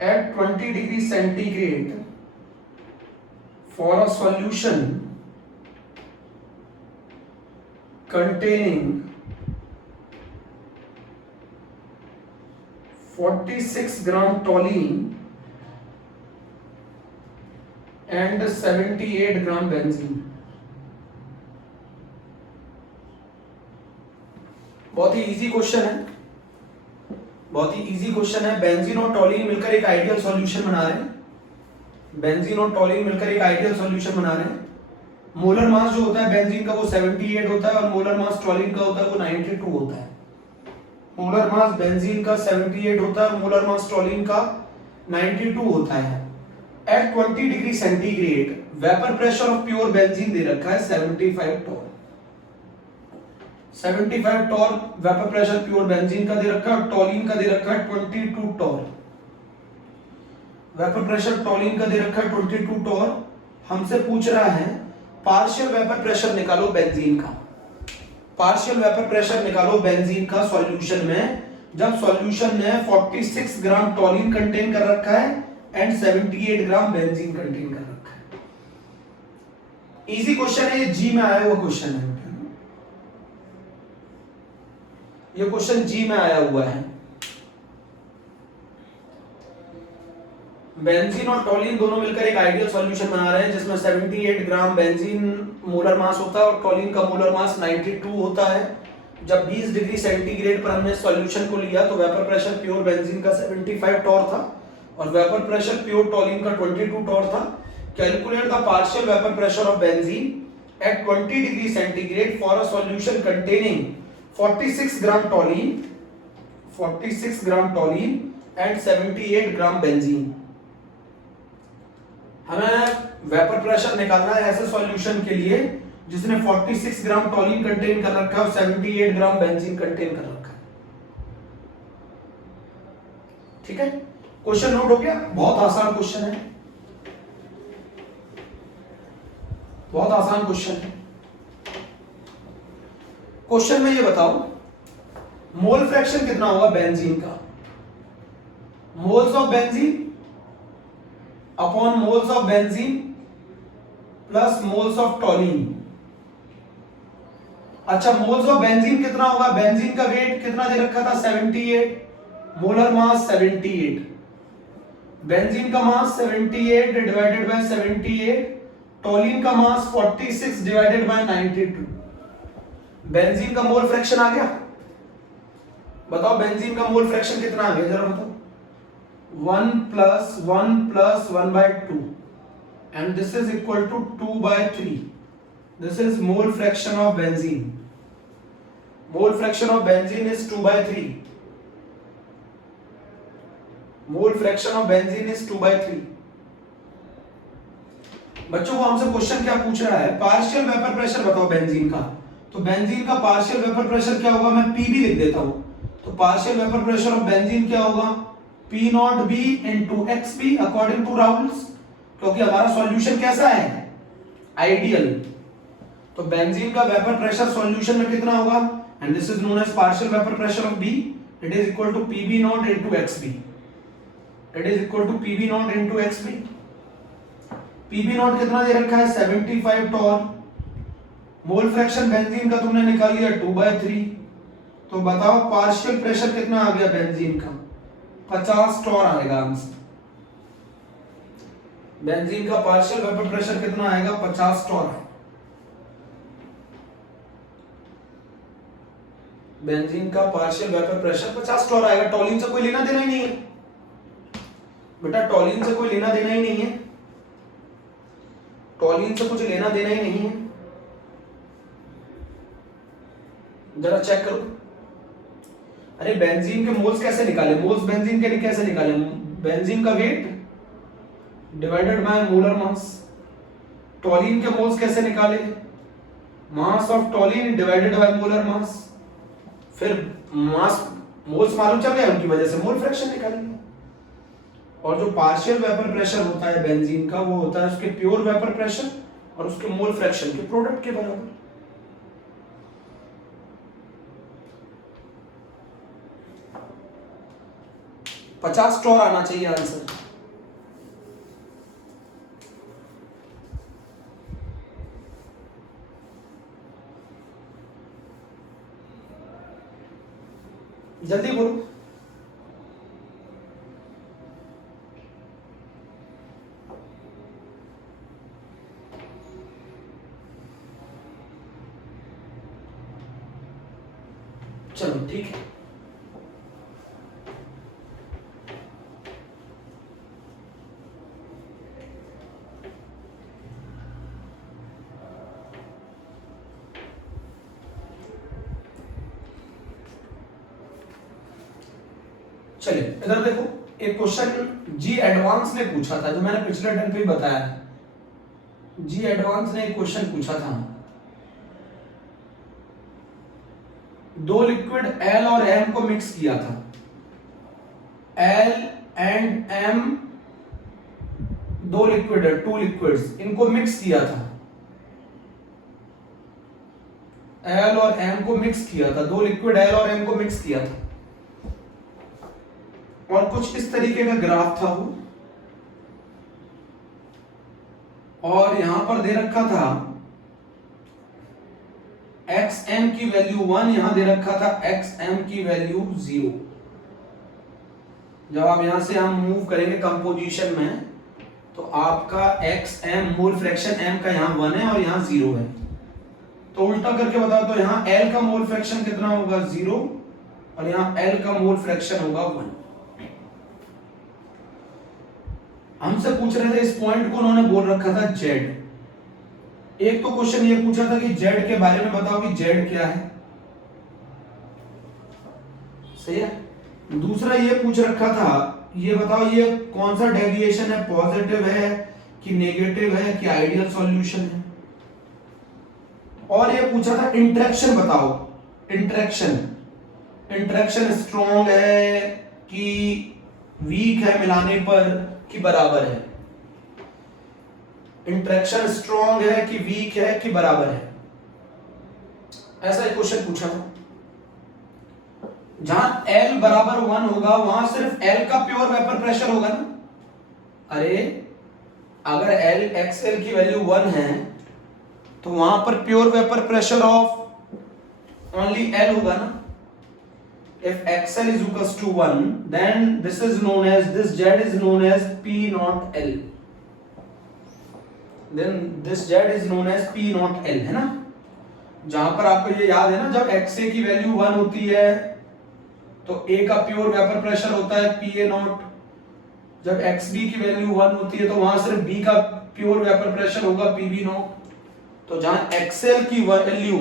at 20 degree centigrade for a solution containing 46 gram toluene and 78 gram benzene. बहुत ही easy question है, बहुत ही easy question है। Benzene और टॉलीन मिलकर एक ideal solution बना रहे हैं, बेंजीन और टॉलीन मिलकर एक आइडियल सॉल्यूशन बना रहे हैं। मोलर मास जो होता है बेंजीन का वो 78 होता है और मोलर मास टॉलीन का होता है वो 92 होता है। मोलर मास बेंजीन का 78 होता है, मोलर मास टॉलीन का 92 होता है। At 20 degree centigrade vapour pressure of pure benzene दे रखा है 75 torr, 75 torr vapour pressure pure benzene का दे रखा है और टॉलीन का दे रखा है 22 टॉर। वेपर प्रेशर टॉलीन का दे रखा है 22 टॉर। हमसे पूछ रहा है पार्शियल वेपर प्रेशर निकालो बेंजीन का, पार्शियल वेपर प्रेशर निकालो बेंजीन का सॉल्यूशन में, जब सॉल्यूशन में 46 ग्राम टॉलीन कंटेन कर रखा है एंड 78 ग्राम बेंजीन कंटेन कर रखा है। इजी क्वेश्चन है, ये जी में आया हुआ क्वेश्चन है, ये क्वेश्चन जी में आया हुआ है। बेंजीन और टॉलीन दोनों मिलकर एक आइडियल सॉल्यूशन बना रहे हैं जिसमें 78 ग्राम बेंजीन मोलर मास होता है और टॉलीन का मोलर मास 92 होता है। जब 20 डिग्री सेंटीग्रेड पर हमने सॉल्यूशन को लिया तो वेपर प्रेशर प्योर बेंजीन का 75 टॉर था और वेपर प्रेशर प्योर टॉलीन का 22 टॉर था। Calculate the partial vapour pressure of benzene at 20 degree centigrade for a solution containing 46 gram toluene, 46 gram toluene and 78 gram benzene. हमें vapour pressure निकालना है ऐसे solution के लिए जिसने 46 ग्राम टॉलीन कंटेन कर रखा है और 78 ग्राम बेंजीन कंटेन कर रखा है। ठीक है, क्वेश्चन नोट हो गया? बहुत आसान क्वेश्चन है, बहुत आसान क्वेश्चन है। क्वेश्चन में ये बताओ मोल फ्रैक्शन कितना होगा बेंजीन का? Moles of benzene upon moles of benzene plus moles of toluene. अच्छा, मोल्स ऑफ बेंजीन कितना होगा? बेंजीन का वेट कितना दे रखा था? 78, मोलर मास 78, बेंजीन का मास 78 डिवाइडेड बाय 78, टॉलीन का मास 46 डिवाइडेड बाय 92। बेंजीन का मोल फ्रैक्शन आ गया, बताओ बेंजीन का मोल फ्रैक्शन कितना आ गया, जरा बताओ। 1 + 1 + 1/2 and this is equal to 2/3. This is mole fraction of benzene. Mole fraction of benzene is 2/3. Mole fraction of benzene is 2/3. बच्चों को हमसे क्वेश्चन क्या पूछ रहा है, पार्शियल वेपर प्रेशर बताओ बेंजीन का। तो बेंजीन का पार्शियल वेपर प्रेशर क्या होगा, मैं पी भी लिख देता हूं। तो partial vapour pressure of benzene क्या होगा, P0 B into XP according to Raoult's, क्योंकि हमारा सॉल्यूशन कैसा है, आइडियल। तो बेंजीन का वेपर प्रेशर सॉल्यूशन में कितना होगा, and this is known as partial vapour pressure of B, it is equal to PB0 into XP, it is equal to PB0 into XP। PB0 कितना दे रखा है, 75 टॉर। मोल फ्रैक्शन बेंजीन का तुमने निकाल लिया 2/3। तो बताओ पार्शियल प्रेशर कितना आ गया बेंजीन का, 50 टॉर आएगा आंसर। बेंजीन का पार्शियल वेपर प्रेशर कितना आएगा, 50 टॉर। बेंजीन का पार्शियल वेपर प्रेशर 50 टॉर आएगा। टॉलिन से कोई लेना देना ही नहीं है बेटा, टॉलिन से कोई लेना देना ही नहीं है, टॉलिन से कुछ लेना देना ही नहीं है। जरा चेक करो। अरे बेंजीन के मोल्स कैसे निकाले, मोल्स बेंजीन के कैसे निकाले, बेंजीन का weight divided by molar mass. टॉलिन के मोल्स कैसे निकाले, mass of टॉलिन divided by molar mass. फिर मास मोल्स मालूम चल गया, उनकी वजह से मोल फ्रैक्शन निकालेंगे। और जो पार्शियल वेपर प्रेशर होता है बेंजीन का, वो होता है उसके प्योर वेपर प्रेशर और उसके मोल फ्रैक्शन के प्रोडक्ट के बराबर। पचास टॉर आना चाहिए आंसर। जल्दी बोलो। चलो ठीक है। चलिए इधर देखो, एक क्वेश्चन जी एडवांस ने पूछा था, जो मैंने पिछले टर्म पे ही बताया है। जी एडवांस ने एक क्वेश्चन पूछा था, दो लिक्विड L और M को मिक्स किया था। L एंड M दो लिक्विड है, टू लिक्विड्स, इनको मिक्स किया था। L और M को मिक्स किया था, दो लिक्विड L और M को मिक्स किया था। और कुछ इस तरीके का ग्राफ था वो, और यहां पर दे रखा था xm की वैल्यू 1, यहां दे रखा था xm की वैल्यू 0। जब आप यहां से हम मूव करेंगे कंपोजिशन में, तो आपका xm मोल फ्रैक्शन m का यहां 1 है और यहां 0 है। तो उल्टा करके बताओ, तो यहां L का मोल फ्रैक्शन कितना होगा, 0, और यहां L का मोल फ्रैक्शन होगा 1। हमसे पूछ रहे थे इस पॉइंट को, उन्होंने बोल रखा था Z। एक तो क्वेश्चन ये पूछा था कि Z के बारे में बताओ कि Z क्या है, सही है। दूसरा ये पूछ रखा था, ये बताओ ये कौन सा डेविएशन है, पॉजिटिव है कि नेगेटिव है कि आइडियल सॉल्यूशन है। और ये पूछा था इंटरेक्शन बताओ, इंटरेक्शन स्ट्रॉन्ग है कि वीक है मिलाने पर कि बराबर है। इंटरेक्शन स्ट्रॉन्ग है कि वीक है कि बराबर है, ऐसा एक क्वेश्चन पूछा था। जहां L बराबर 1 होगा, वहां सिर्फ L का प्योर वेपर प्रेशर होगा ना। अरे अगर L XL की वैल्यू 1 है, तो वहां पर pure vapour pressure of only L होगा ना। If XL is equals to 1, then this Z is known as P naught L. Then this Z is known as P naught L, है ना। जहां पर आपको ये याद है ना, जब XA की वैल्यू 1 होती है तो ए का प्योर वेपर प्रेशर होता है PA नॉट। जब XB की वैल्यू 1 होती है तो वहां सिर्फ B का प्योर वेपर प्रेशर होगा PB नॉट। तो जहां XL की वैल्यू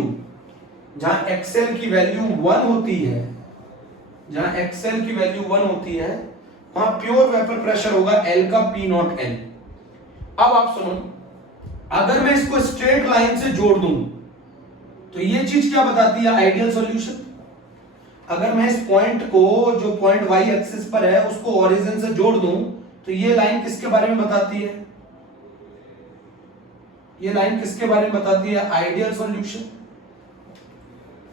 1 होती है, जहां XL की वैल्यू 1 होती है वहां प्योर वेपर प्रेशर होगा L का P नॉट L। अब आप सुनो, अगर मैं इसको स्ट्रेट लाइन से जोड़ दूं तो ये चीज क्या बताती है? Ideal solution. अगर मैं इस पॉइंट को, जो पॉइंट y एक्सिस पर है, उसको ओरिजिन से जोड़ दूं तो ये लाइन किसके बारे में बताती है? ये लाइन किसके बारे में बताती है? Ideal solution.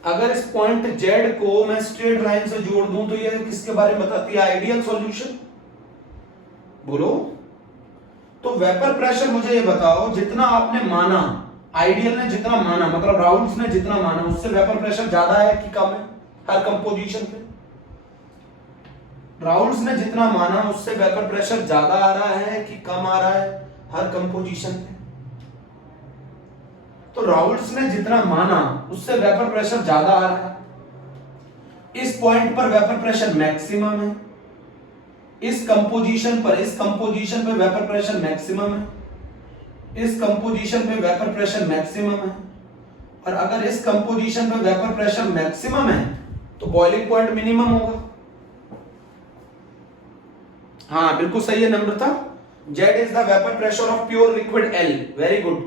अगर इस पॉइंट z को मैं स्ट्रेट लाइन से जोड़ दूं तो ये किसके बारे में बताती है? Ideal solution. बोलो। तो वेपर प्रेशर मुझे ये बताओ, जितना आपने माना, आइडियल ने जितना माना, मतलब राउल्स ने जितना माना, उससे वेपर प्रेशर ज्यादा है कि कम है हर कंपोजिशन पे? राउल्स ने जितना माना उससे वेपर प्रेशर ज्यादा आ रहा है कि कम आ रहा है हर कंपोजिशन पे? तो राउल्स ने जितना माना उससे वेपर प्रेशर ज्यादा आ रहा है। इस पॉइंट पर वेपर प्रेशर मैक्सिमम है, इस कंपोजिशन पर वेपर प्रेशर मैक्सिमम है, इस कंपोजिशन पे वेपर प्रेशर मैक्सिमम है। और अगर इस कंपोजिशन पे वेपर प्रेशर मैक्सिमम है तो बॉइलिंग पॉइंट मिनिमम होगा। हाँ बिल्कुल सही है नम्रता। Z is the vapour pressure of pure liquid L। Very good.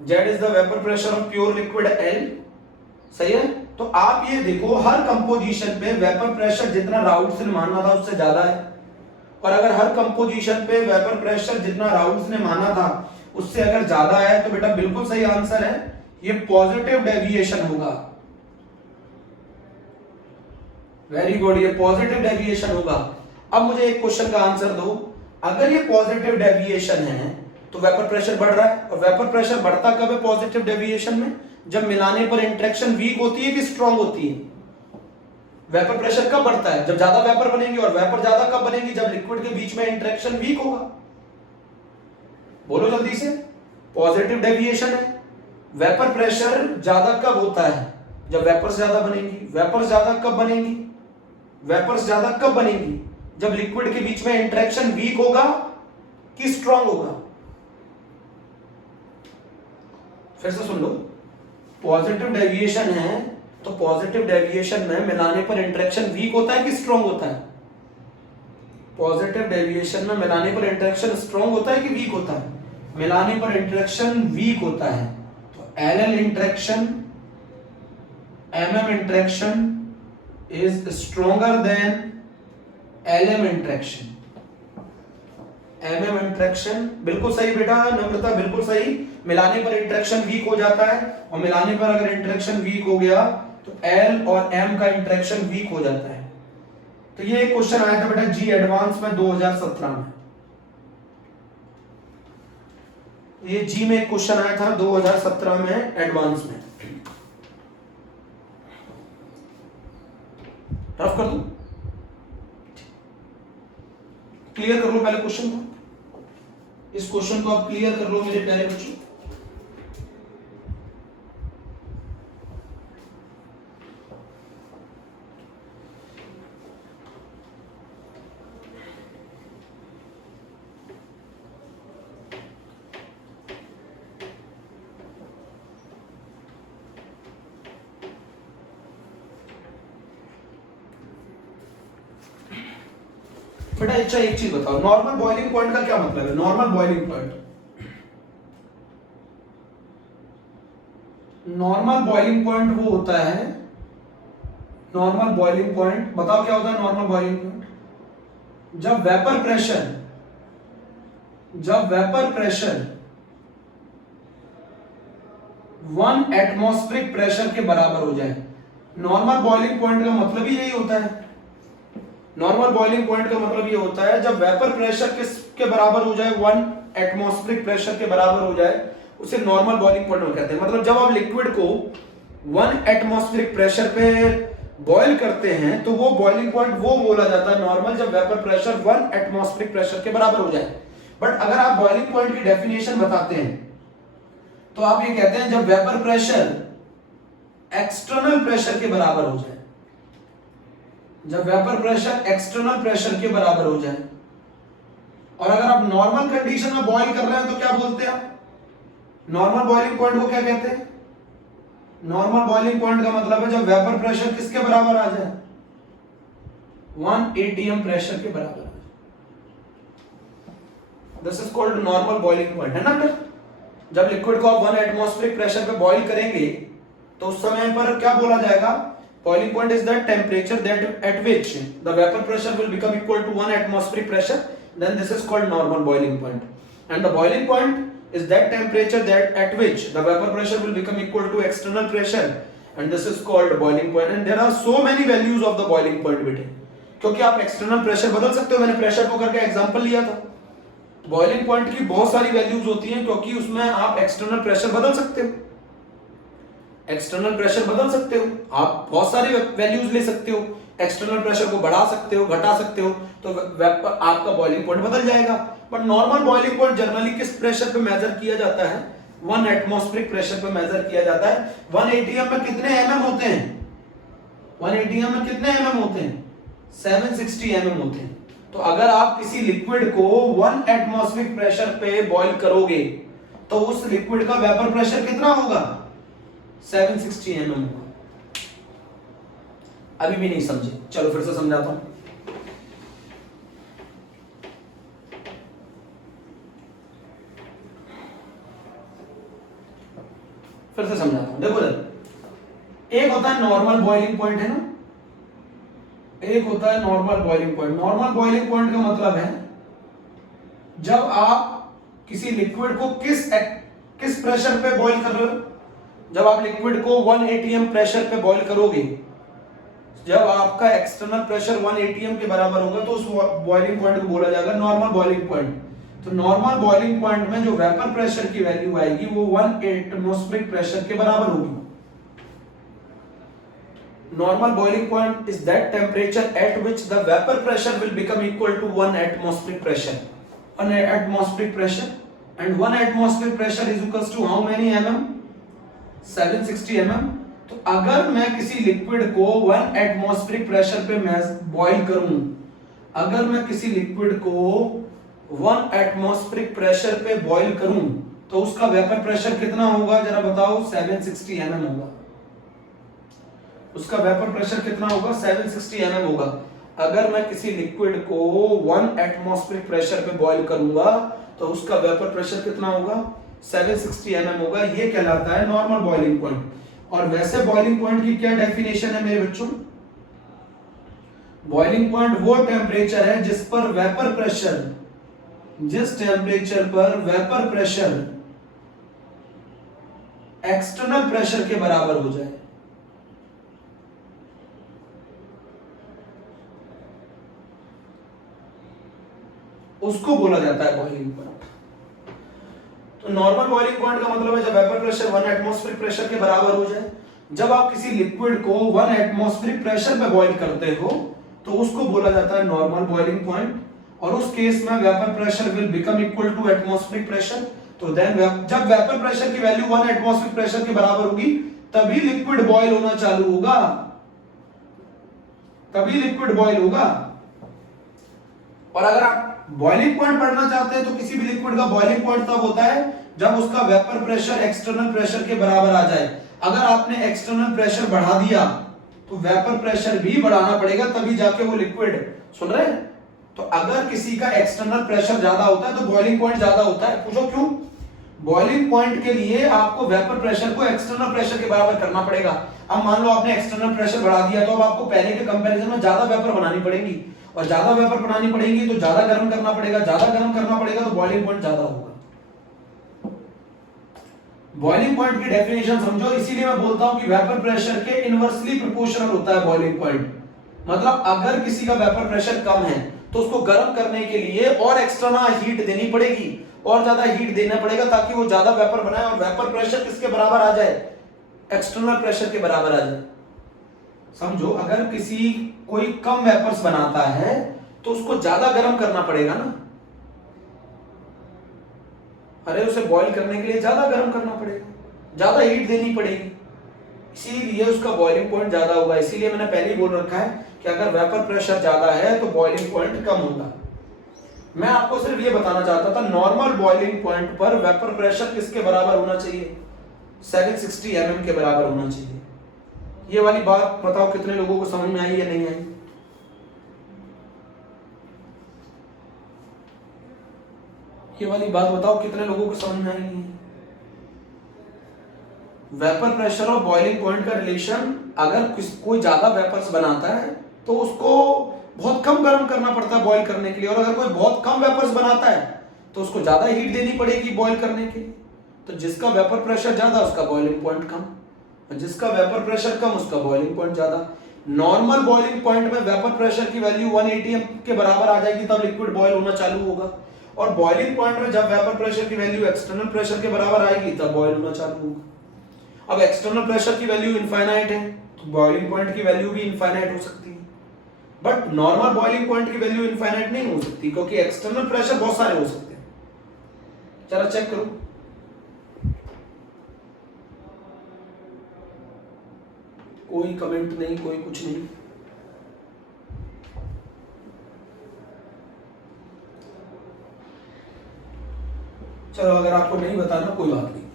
Z is the vapour pressure of pure liquid L। सही है। तो आप ये देखो, हर कंपोजिशन पे वेपर प्रेशर जितना राउल्स ने माना था उससे ज्यादा है, और अगर हर कंपोजिशन पे वेपर प्रेशर जितना राउल्स ने माना था उससे अगर ज्यादा है तो बेटा बिल्कुल सही आंसर है, ये पॉजिटिव डेविएशन होगा। वेरी गुड, ये पॉजिटिव डेविएशन होगा। अब मुझे एक क्वेश्चन का आंसर दो, अगर ये पॉजिटिव डेविएशन है तो वेपर प्रेशर बढ़ रहा है, और वेपर प्रेशर बढ़ता कब है पॉजिटिव डेविएशन में? जब मिलाने पर इंटरेक्शन वीक होती है कि स्ट्रांग होती है? वेपर प्रेशर कब बढ़ता है? जब ज्यादा वेपर बनेंगे। और वेपर ज्यादा कब बनेंगी? जब लिक्विड के बीच में इंटरेक्शन वीक होगा। बोलो जल्दी से। पॉजिटिव डेविएशन है। वेपर प्रेशर ज्यादा कब होता है? जब वेपर्स ज्यादा बनेंगी। वेपर्स ज्यादा कब बनेंगी? वेपर्स ज्यादा कब बनेंगी? जब लिक्विड के बीच में इंटरेक्शन वीक होगा कि स्ट्रांग होगा? फिर से सुन लो, पॉजिटिव डेविएशन है तो पॉजिटिव डेविएशन में मिलाने पर इंटरेक्शन वीक होता है कि स्ट्रांग होता है? पॉजिटिव डेविएशन में मिलाने पर इंटरेक्शन स्ट्रांग होता है कि वीक होता है? मिलाने पर इंटरेक्शन वीक होता है। तो LL interaction, MM interaction is stronger then LM interaction. MM interaction बिल्कुल सही बेटा, नम्रता बिल्कुल सही। मिलाने पर इंटरेक्शन वीक हो जाता है, और मिलाने पर अगर इंटरेक्शन वीक हो गया तो L और M का इंटरेक्शन वीक हो जाता है। तो ये एक क्वेश्चन आया था बेटा जी एडवांस में 2017 में। ये जी में एक क्वेश्चन आया था 2017 में एडवांस में। रफ कर दूं? क्लियर कर लो पहले क्वेश्चन को। इस क्वेश्चन को आप क्लियर कर लो मेरे प्यारे बच्चों। बेटा अच्छा एक चीज बताओ, नॉर्मल बॉइलिंग पॉइंट का क्या मतलब है? Normal boiling point, normal boiling point वो होता है, नॉर्मल बॉइलिंग पॉइंट बताओ क्या होता है नॉर्मल बॉइलिंग पॉइंट? जब वेपर प्रेशर 1 एटमॉस्फेरिक प्रेशर के बराबर हो जाए। नॉर्मल बॉइलिंग पॉइंट का मतलब ही यही होता है। नॉर्मल बॉइलिंग पॉइंट का मतलब ये होता है जब वेपर प्रेशर के बराबर हो जाए, 1 एटमॉस्फेरिक प्रेशर के बराबर हो जाए, उसे नॉर्मल बॉइलिंग पॉइंट कहते हैं। मतलब जब आप लिक्विड को 1 एटमॉस्फेरिक प्रेशर पे बॉईल करते हैं तो वो बॉइलिंग पॉइंट वो बोला जाता है नॉर्मल, जब वेपर प्रेशर 1 एटमॉस्फेरिक प्रेशर के बराबर हो जाए। बट अगर आप बॉइलिंग पॉइंट की डेफिनेशन बताते हैं तो आप ये कहते हैं जब वेपर प्रेशर एक्सटर्नल प्रेशर के बराबर हो जाए। जब वेपर प्रेशर एक्सटर्नल प्रेशर के बराबर हो जाए। और अगर आप नॉर्मल कंडीशन में बॉईल कर रहे हैं तो क्या बोलते हैं आप? नॉर्मल बॉइलिंग पॉइंट को क्या कहते हैं? नॉर्मल बॉइलिंग पॉइंट का मतलब है जब वेपर प्रेशर किसके बराबर आ जाए? 1 atm प्रेशर के बराबर। This is called normal boiling point, है ना बेटा? जब लिक्विड को आप 1 एटमॉस्फेरिक प्रेशर पे बॉईल करेंगे तो उस समय पर क्या बोला जाएगा? Boiling point is that temperature that at which the vapour pressure will become equal to 1 atmospheric pressure, then this is called normal boiling point. And the boiling point is that temperature that at which the vapor pressure will become equal to external pressure, and this is called boiling point. And there are so many values of the boiling point बेटे, क्योंकि आप external pressure बदल सकते हो। मैंने pressure cooker का example लिया था। बॉइलिंग पॉइंट की बहुत सारी वैल्यूज होती हैं क्योंकि उसमें आप एक्सटर्नल प्रेशर बदल सकते हो। एक्सटर्नल प्रेशर बदल सकते हो, आप बहुत सारी वैल्यूज ले सकते हो। एक्सटर्नल प्रेशर को बढ़ा सकते हो, घटा सकते हो, तो आपका बॉइलिंग पॉइंट बदल जाएगा। But normal boiling point generally किस प्रेशर पे मेजर किया जाता है? 1 एटमॉस्फेरिक प्रेशर पे मेजर किया जाता है। 1 atm में कितने mm होते हैं? 1 atm में कितने mm होते हैं? 760 mm होते हैं। तो अगर आप किसी लिक्विड को 1 एटमॉस्फेरिक प्रेशर पे बॉईल करोगे तो उस लिक्विड का वेपर प्रेशर कितना होगा? 760 mm होगा। अभी भी नहीं समझे, चलो फिर से समझाता हूं। फिर से समझाता हूं, देखो जरा। एक होता है नॉर्मल बॉइलिंग पॉइंट, है ना? एक होता है normal boiling point. Normal boiling point का मतलब है जब आप किसी लिक्विड को किस प्रेशर पे बॉईल कर रहे हो? जब आप लिक्विड को 1 atm प्रेशर पे बॉईल करोगे, जब आपका एक्सटर्नल प्रेशर 1 atm के बराबर होगा तो उस बॉइलिंग पॉइंट को बोला जाएगा नॉर्मल बॉइलिंग पॉइंट। तो नॉर्मल बॉइलिंग पॉइंट में जो वेपर प्रेशर की वैल्यू आएगी वो 1 एटमॉस्फेरिक प्रेशर के बराबर होगी। Normal boiling point is that temperature at which the vapour pressure will become equal to 1 atmospheric pressure. 1 atmospheric pressure and 1 atmospheric pressure is equals to how many mm? 760 mm। तो अगर मैं किसी liquid को 1 atmospheric pressure पे मैं boil करूं, अगर मैं किसी लिक्विड को 1 एटमॉस्फेरिक प्रेशर पे बॉईल करूं तो उसका वेपर प्रेशर कितना होगा जरा बताओ? 760 mm होगा। उसका वेपर प्रेशर कितना होगा? 760 mm होगा। अगर मैं किसी लिक्विड को 1 एटमॉस्फेरिक प्रेशर पे बॉईल करूंगा तो उसका वेपर प्रेशर कितना होगा? 760 mm होगा। ये कहलाता है नॉर्मल बॉइलिंग पॉइंट। और वैसे बॉइलिंग पॉइंट की क्या डेफिनेशन है मेरे बच्चों? बॉइलिंग पॉइंट वो टेम्परेचर है जिस पर वेपर प्रेशर, जिस टेम्परेचर पर वेपर प्रेशर एक्सटर्नल प्रेशर के बराबर हो जाए। उसको बोला जाता है बॉइलिंग पॉइंट। तो नॉर्मल बॉइलिंग पॉइंट का मतलब है जब वेपर प्रेशर 1 एटमॉस्फेरिक प्रेशर के बराबर हो जाए। जब आप किसी लिक्विड को 1 एटमॉस्फेरिक प्रेशर पे बॉईल करते हो तो उसको बोला जाता है नॉर्मल बॉइलिंग पॉइंट। और उस केस में vapour pressure will become equal to atmospheric pressure. तो देन जब वेपर प्रेशर की वैल्यू 1 एटमॉस्फेरिक प्रेशर के बराबर होगी तभी लिक्विड बॉईल होना चालू होगा, तभी लिक्विड बॉईल होगा। और अगर आप बॉइलिंग पॉइंट पढ़ना चाहते हैं तो किसी भी लिक्विड का बॉइलिंग पॉइंट तब होता है जब उसका वेपर प्रेशर एक्सटर्नल प्रेशर के बराबर आ जाए। अगर आपने एक्सटर्नल प्रेशर बढ़ा दिया तो वेपर प्रेशर भी बढ़ाना पड़ेगा तभी जाके वो लिक्विड, सुन रहे हैं? तो अगर किसी का एक्सटर्नल प्रेशर ज्यादा होता है तो बॉइलिंग पॉइंट ज्यादा होता है। पूछो क्यों? बॉइलिंग पॉइंट के लिए आपको वेपर प्रेशर को एक्सटर्नल प्रेशर के बराबर करना पड़ेगा। अब मान लो आपने एक्सटर्नल प्रेशर बढ़ा दिया तो अब आपको पहले के कंपैरिजन में ज्यादा वेपर बनानी पड़ेगी, और ज्यादा वेपर बनानी पड़ेगी तो ज्यादा गर्म करना पड़ेगा, ज्यादा गर्म करना पड़ेगा तो बॉइलिंग पॉइंट ज्यादा होगा। बॉइलिंग पॉइंट की डेफिनेशन समझो। इसीलिए मैं बोलता हूं कि वेपर प्रेशर के इनवर्सली प्रोपोर्शनल होता है बॉइलिंग पॉइंट। मतलब अगर किसी का वेपर प्रेशर कम है तो उसको गर्म करने के लिए और एक्सटर्नल हीट देनी पड़ेगी, और ज्यादा हीट देना पड़ेगा ताकि वो ज्यादा वेपर बनाए और वेपर प्रेशर किसके बराबर आ जाए? एक्सटर्नल प्रेशर के बराबर आ जाए। समझो, अगर किसी कोई कम वेपर्स बनाता है तो उसको ज्यादा गर्म करना पड़ेगा ना। अरे उसे बॉईल करने के लिए ज्यादा गर्म करना पड़ेगा, ज्यादा हीट देनी पड़ेगी, इसीलिए उसका बॉइलिंग पॉइंट ज्यादा होगा। इसीलिए मैंने पहले ही बोल रखा है कि अगर वेपर प्रेशर ज्यादा है तो बॉइलिंग पॉइंट कम होगा। मैं आपको सिर्फ ये बताना चाहता था नॉर्मल बॉइलिंग पॉइंट पर वेपर प्रेशर किसके बराबर होना चाहिए, 760 mm के बराबर होना चाहिए। ये वाली बात बताओ कितने लोगों को समझ में आई या नहीं आई? ये वाली बात बताओ कितने लोगों को समझ में आई नहीं? वेपर प्रेशर और बॉइलिंग पॉइंट का रिलेशन, अगर कोई ज्यादा वेपर्स बनाता है तो उसको बहुत कम गर्म करना पड़ता है बॉईल करने के लिए, और अगर कोई बहुत कम वेपर्स बनाता है तो उसको ज्यादा हीट देनी पड़ेगी बॉईल करने के लिए। तो जिसका वेपर प्रेशर ज्यादा उसका बॉइलिंग पॉइंट कम, और जिसका वेपर प्रेशर कम उसका बॉइलिंग पॉइंट ज्यादा। नॉर्मल बॉइलिंग पॉइंट में वेपर प्रेशर की वैल्यू 180 के बराबर आ जाएगी तब लिक्विड बॉईल होना चालू होगा, और बॉइलिंग पॉइंट में जब वेपर प्रेशर की वैल्यू एक्सटर्नल प्रेशर के बराबर आएगी तब बॉईल होना चालू होगा। अब एक्सटर्नल प्रेशर की वैल्यू इनफाइनाइट है तो बॉइलिंग पॉइंट की वैल्यू भी इनफाइनाइट हो सकती है, बट नॉर्मल बॉइलिंग पॉइंट की वैल्यू इनफाइनाइट नहीं हो सकती क्योंकि एक्सटर्नल प्रेशर बहुत सारे हो सकते हैं। चलो चेक करो, कोई कमेंट नहीं, कोई कुछ नहीं। चलो अगर आपको नहीं बताना कोई बात नहीं।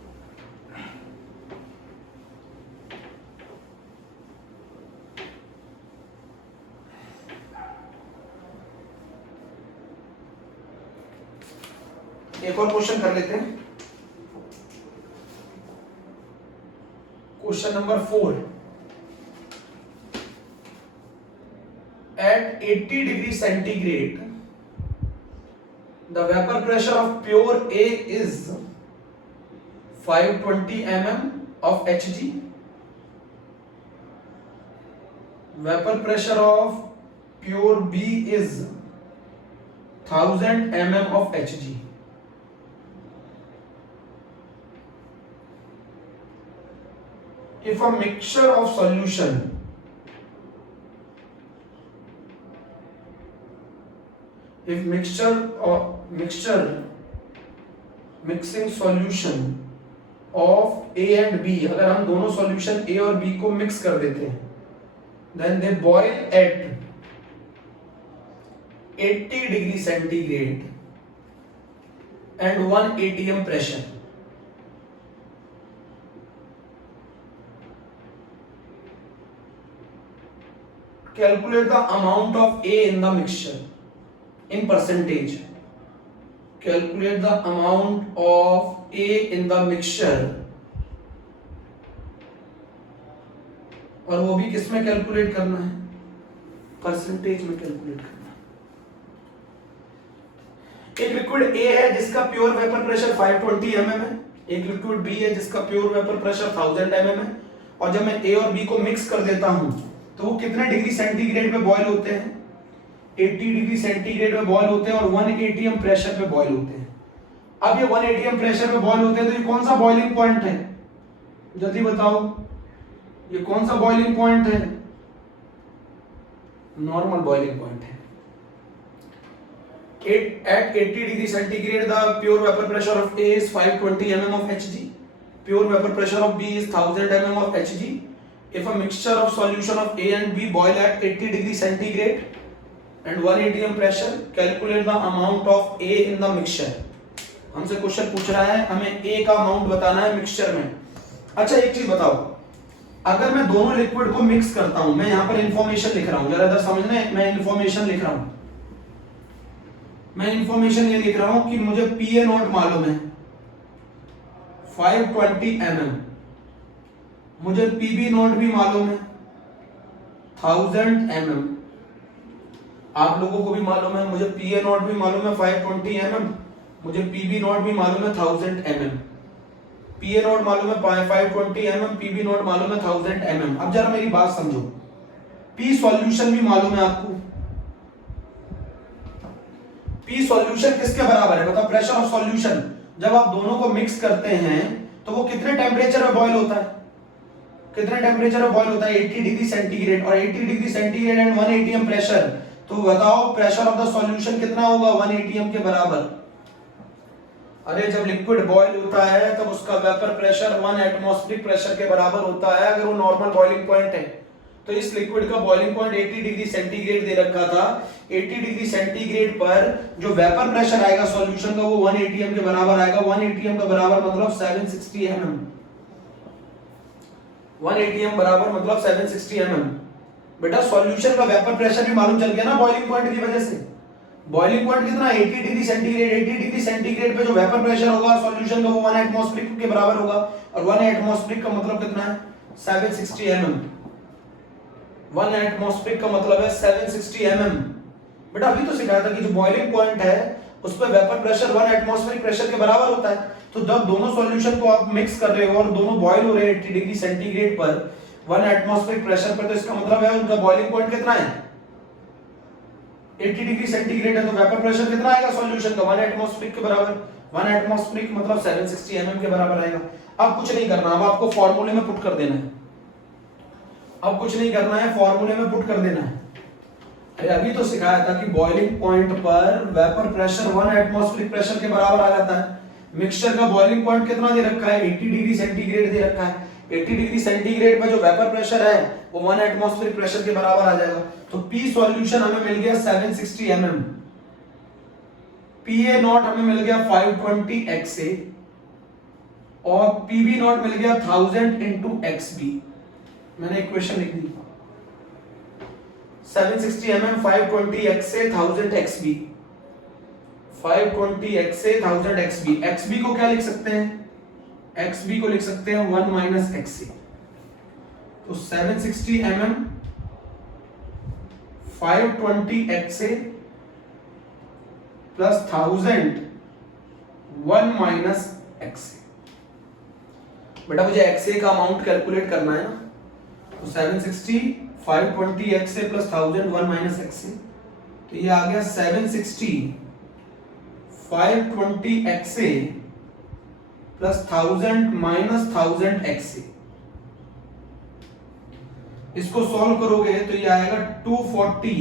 एक और क्वेश्चन कर लेते हैं, question number 4। At 80 degree centigrade, the vapor pressure of pure A is 520 mm of Hg. Vapor pressure of pure B is 1000 mm of Hg. If a mixture of solution mixing solution of A and B, अगर हम दोनों solution A और B को mix कर देते हैं, then they boil at 80 degree centigrade and 1 atm pressure. Calculate the amount of A in the mixture in percentage. Calculate the amount of A in the mixture, और वो भी किस में कैलकुलेट करना है, परसेंटेज में कैलकुलेट करना है। एक लिक्विड A है जिसका प्योर वेपर प्रेशर 520 mm है, एक लिक्विड B है जिसका प्योर वेपर प्रेशर 1000 mm है, और जब मैं A और B को मिक्स कर देता हूं तो वो कितने डिग्री सेंटीग्रेड पे बॉयल होते हैं, 80 डिग्री सेंटीग्रेड पे बॉयल होते हैं और 1 atm प्रेशर पे बॉयल होते हैं। अब ये 1 atm प्रेशर पे बॉयल होते हैं तो ये कौन सा बॉइलिंग पॉइंट है, जल्दी बताओ, ये कौन सा बॉइलिंग पॉइंट है, नॉर्मल बॉइलिंग पॉइंट है। At 80 degree centigrade the pure vapor pressure of A is 520 mm of Hg, pure vapor pressure of B is 1000 mm of Hg. If a mixture of solution of A and B boil at 80 degree centigrade and 1 atm pressure, calculate the amount of A in the mixture. हमसे question पूछ रहा है हमें A का amount बताना है mixture में। अच्छा एक चीज बताओ, अगर मैं दोनों लिक्विड को मिक्स करता हूं, मैं यहां पर इंफॉर्मेशन लिख रहा हूं, जरा इधर समझना, मैं इंफॉर्मेशन लिख रहा हूं, मैं इंफॉर्मेशन ये लिख रहा हूं कि मुझे PA नोट मालूम है 520 mm, मुझे PB नोट भी मालूम है 1000 mm, आप लोगों को भी मालूम है, मुझे PA नोट भी मालूम है 520 mm, मुझे PB नोट भी मालूम है 1000 mm। PA नोट मालूम है 520 mm, PB नोट मालूम है 1000 mm। अब जरा मेरी बात समझो, P सॉल्यूशन भी मालूम है आपको, P सॉल्यूशन किसके बराबर है बताओ, प्रेशर ऑफ सॉल्यूशन। जब आप दोनों को मिक्स करते हैं तो वो कितने टेम्परेचर में बॉयल होता है, कितने टेम्परेचर में बॉयल होता है, 80 डिग्री सेंटीग्रेड, और 80 degree centigrade and 1 atm pressure, तो बताओ प्रेशर ऑफ द सॉल्यूशन कितना होगा, 1 atm के बराबर। अरे जब लिक्विड बॉयल होता है तब उसका वेपर प्रेशर 1 एटमॉस्फेरिक प्रेशर के बराबर होता है अगर वो नॉर्मल बॉइलिंग पॉइंट है, तो इस लिक्विड का बॉइलिंग पॉइंट 80 डिग्री सेंटीग्रेड दे रखा था। 80 डिग्री सेंटीग्रेड पर जो वेपर प्रेशर आएगा सॉल्यूशन का वो 1 atm के बराबर आएगा। 1 atm का बराबर मतलब 760 mm। 1 atm बराबर मतलब 760 mm। बेटा सॉल्यूशन का वेपर प्रेशर भी मालूम चल गया ना बॉइलिंग पॉइंट की वजह से। बॉइलिंग पॉइंट कितना 80 डिग्री सेंटीग्रेड। 80 डिग्री सेंटीग्रेड पे जो वेपर प्रेशर होगा सॉल्यूशन का वो 1 एटमॉस्फेरिक के बराबर होगा और 1 एटमॉस्फेरिक का मतलब कितना है 760 mm। 1 एटमॉस्फेरिक का मतलब है 760 mm। बेटा अभी तो सिखाया था कि जो बॉइलिंग पॉइंट है उस पर वेपर प्रेशर 1 एटमॉस्फेरिक प्रेशर के बराबर होता है। तो जब दोनों सॉल्यूशन को आप मिक्स कर रहे हो और दोनों बॉयल हो रहे हैं 80 डिग्री सेंटीग्रेड पर 1 एटमॉस्फेरिक प्रेशर पर, तो इसका मतलब है उनका बॉइलिंग पॉइंट कितना है 80 डिग्री सेंटीग्रेड है। तो वेपर प्रेशर कितना आएगा सॉल्यूशन का 1 एटमॉस्फेरिक के बराबर। 1 एटमॉस्फेरिक मतलब 760 mm के बराबर आएगा। अब कुछ नहीं करना, अब आपको फार्मूले में पुट कर देना है। अब कुछ नहीं करना है, फार्मूले में पुट कर देना है। अभी तो सिखाया था कि बॉइलिंग पॉइंट पर वेपर प्रेशर 1 एटमॉस्फेरिक प्रेशर के बराबर आ जाता है। मिक्सचर का बॉइलिंग पॉइंट कितना दे रखा है 80 डिग्री सेंटीग्रेड दे रखा है। 80 डिग्री सेंटीग्रेड पर जो वेपर प्रेशर है वो 1 एटमॉस्फेरिक प्रेशर के बराबर आ जाएगा। तो P सॉल्यूशन हमें मिल गया 760 mm। PA नॉट हमें मिल गया 520 XA और PB नॉट मिल गया 1000 into XB। मैंने इक्वेशन लिख दी 760 mm 520 XA 1000 XB। 520 XA 1000 XB। XB को क्या लिख सकते हैं XB को लिख सकते हैं 1 minus XA। तो 760 mm 520 XA plus 1000 1 minus XA। बेटा मुझे XA का अमाउंट कैलकुलेट करना है ना, तो 760 520 XA प्लस 1000 1 minus XA। तो ये आ गया 760 520 XA प्लस 1000 माइनस 1000 XA। इसको सॉल्व करोगे तो ये आएगा 240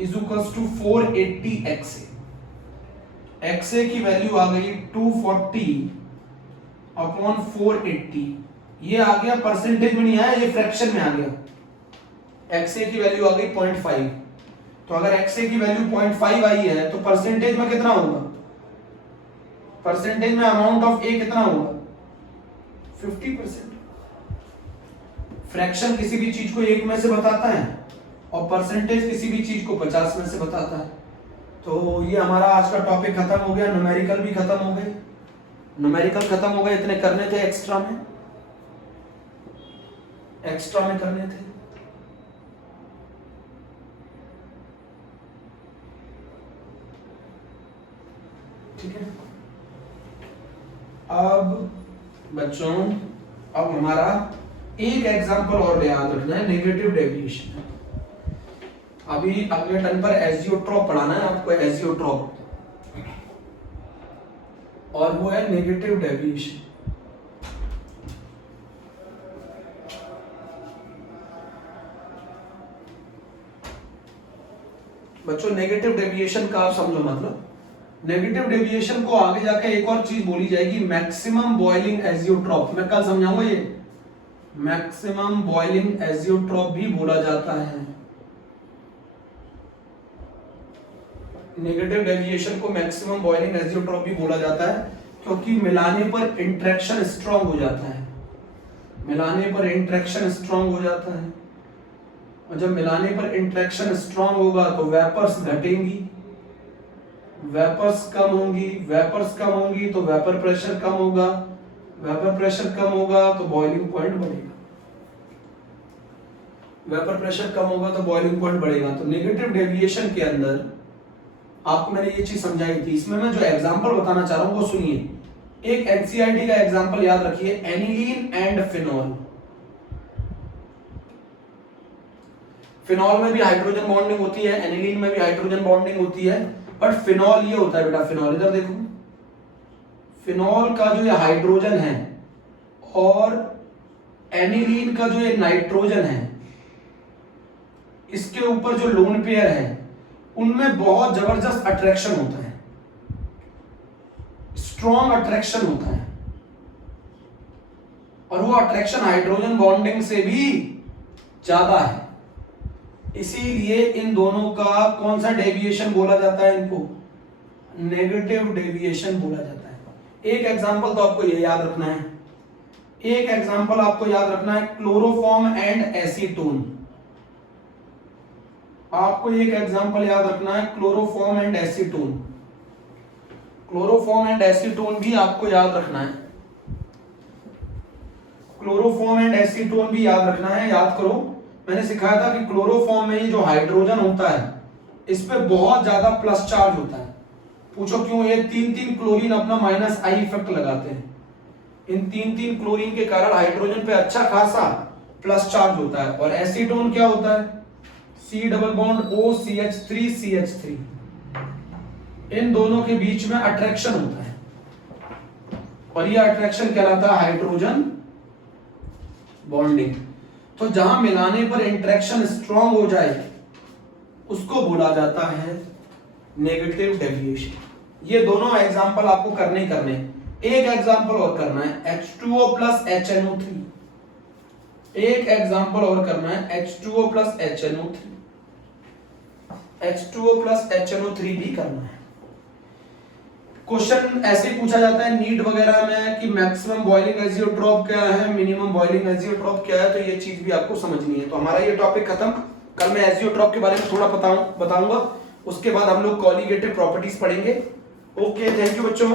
is equals to 480 XA। XA की वैल्यू आ गई 240 अपॉन 480। ये आ गया परसेंटेज में नहीं आया, ये फ्रैक्शन में आ गया। XA की वैल्यू आ गई 0.5। तो अगर XA की वैल्यू 0.5 आई है तो परसेंटेज में कितना होगा, परसेंटेज में अमाउंट ऑफ A कितना होगा 50%। फ्रैक्शन किसी भी चीज को 1 में से बताता है और परसेंटेज किसी भी चीज को 50 में से बताता है। तो ये हमारा आज का टॉपिक खत्म हो गया। न्यूमेरिकल भी खत्म हो गए, न्यूमेरिकल खत्म हो गए। इतने करने थे एक्स्ट्रा में, एक्स्ट्रा में करने थे। ठीक है, अब बच्चों अब हमारा एक एग्जांपल और याद रखना है, नेगेटिव डेविएशन। अभी अगले टर्न पर एजियोट्रॉप पढ़ाना है आपको, एजियोट्रॉप, और वो है नेगेटिव डेविएशन। बच्चों नेगेटिव डेविएशन का आप समझो, मतलब नेगेटिव डेविएशन को आगे जाके एक और चीज बोली जाएगी, मैक्सिमम बॉइलिंग एजियोट्रॉप। मैं कल समझाऊंगा, ये मैक्सिमम बॉइलिंग एजियोट्रॉप भी बोला जाता है। नेगेटिव डेविएशन को मैक्सिमम बॉइलिंग एजियोट्रॉप भी बोला जाता है, क्योंकि मिलाने पर इंटरेक्शन स्ट्रांग हो जाता है। मिलाने पर इंटरेक्शन स्ट्रांग हो जाता है, और जब मिलाने पर इंटरेक्शन स्ट्रांग होगा तो वेपर्स घटेंगी, वेपर्स कम होंगी, वेपर्स कम होंगी तो वेपर प्रेशर कम होगा, वेपर प्रेशर कम होगा तो बॉइलिंग पॉइंट बढ़ेगा, वेपर प्रेशर कम होगा तो बॉइलिंग पॉइंट बढ़ेगा। तो नेगेटिव डेविएशन के अंदर आपको मैंने ये चीज समझाई थी। इसमें मैं जो एग्जांपल बताना चाह रहा हूं वो सुनिए। एक एनसीईआरटी का एग्जांपल याद रखिए, एनिलीन एंड फिनॉल। फिनॉल में भी हाइड्रोजन बॉन्डिंग होती है, एनिलीन में भी हाइड्रोजन बॉन्डिंग होती है, बट फिनॉल ये होता है बेटा, फिनॉल इधर देखो, फिनॉल का जो ये हाइड्रोजन है और एनिलीन का जो ये नाइट्रोजन है, इसके ऊपर जो लोन पेयर है उनमें बहुत जबरदस्त अट्रैक्शन होता है, स्ट्रॉन्ग अट्रैक्शन होता है, और वो अट्रैक्शन हाइड्रोजन बॉन्डिंग से भी ज्यादा है, इसीलिए इन दोनों का कौन सा डेविएशन बोला जाता है, इनको नेगेटिव डेविएशन बोला जाता है। एक एग्जांपल तो आपको ये याद रखना है, एक एग्जांपल आपको याद रखना है, क्लोरोफॉर्म एंड एसीटोन। आपको एक एग्जांपल याद रखना है, chloroform and acetone. Chloroform and acetone भी आपको याद रखना है, क्लोरोफॉर्म एंड एसीटोन भी याद रखना है। याद करो, मैंने सिखाया था कि क्लोरोफॉर्म में जो हाइड्रोजन होता है इस पे बहुत ज्यादा प्लस चार्ज होता है। पूछो क्यों? ये तीन तीन क्लोरीन अपना माइनस आई इफेक्ट लगाते हैं। इन तीन तीन क्लोरीन के कारण हाइड्रोजन पे अच्छा खासा प्लस चार्ज होता है। और एसीटोन क्या होता है? C double bond O CH3 CH3, इन दोनों के बीच में अट्रैक्शन होता है और ये अट्रैक्शन कहलाता है हाइड्रोजन बॉन्डिंग। तो जहां मिलाने पर इंटरेक्शन स्ट्रांग हो जाए उसको बोला जाता है नेगेटिव डेविएशन। ये दोनों एग्जांपल आपको करने ही करने। एक एग्जांपल और करना है, H2O प्लस HNO3। एक एग्जांपल और करना है, H2O plus HNO3। H2O plus HNO3 भी करना है। क्वेश्चन ऐसे पूछा जाता है नीट वगैरह में कि मैक्सिमम बॉइलिंग एजियोट्रॉप क्या है, मिनिमम बॉइलिंग एजियोट्रॉप क्या है, तो ये चीज भी आपको समझनी है। तो हमारा ये टॉपिक खत्म। कल मैं एजियोट्रॉप के बारे में थोड़ा बताऊंगा, उसके बाद हम लोग कॉलिगेटिव प्रॉपर्टीज पढ़ेंगे। ओके, थैंक यू बच्चों।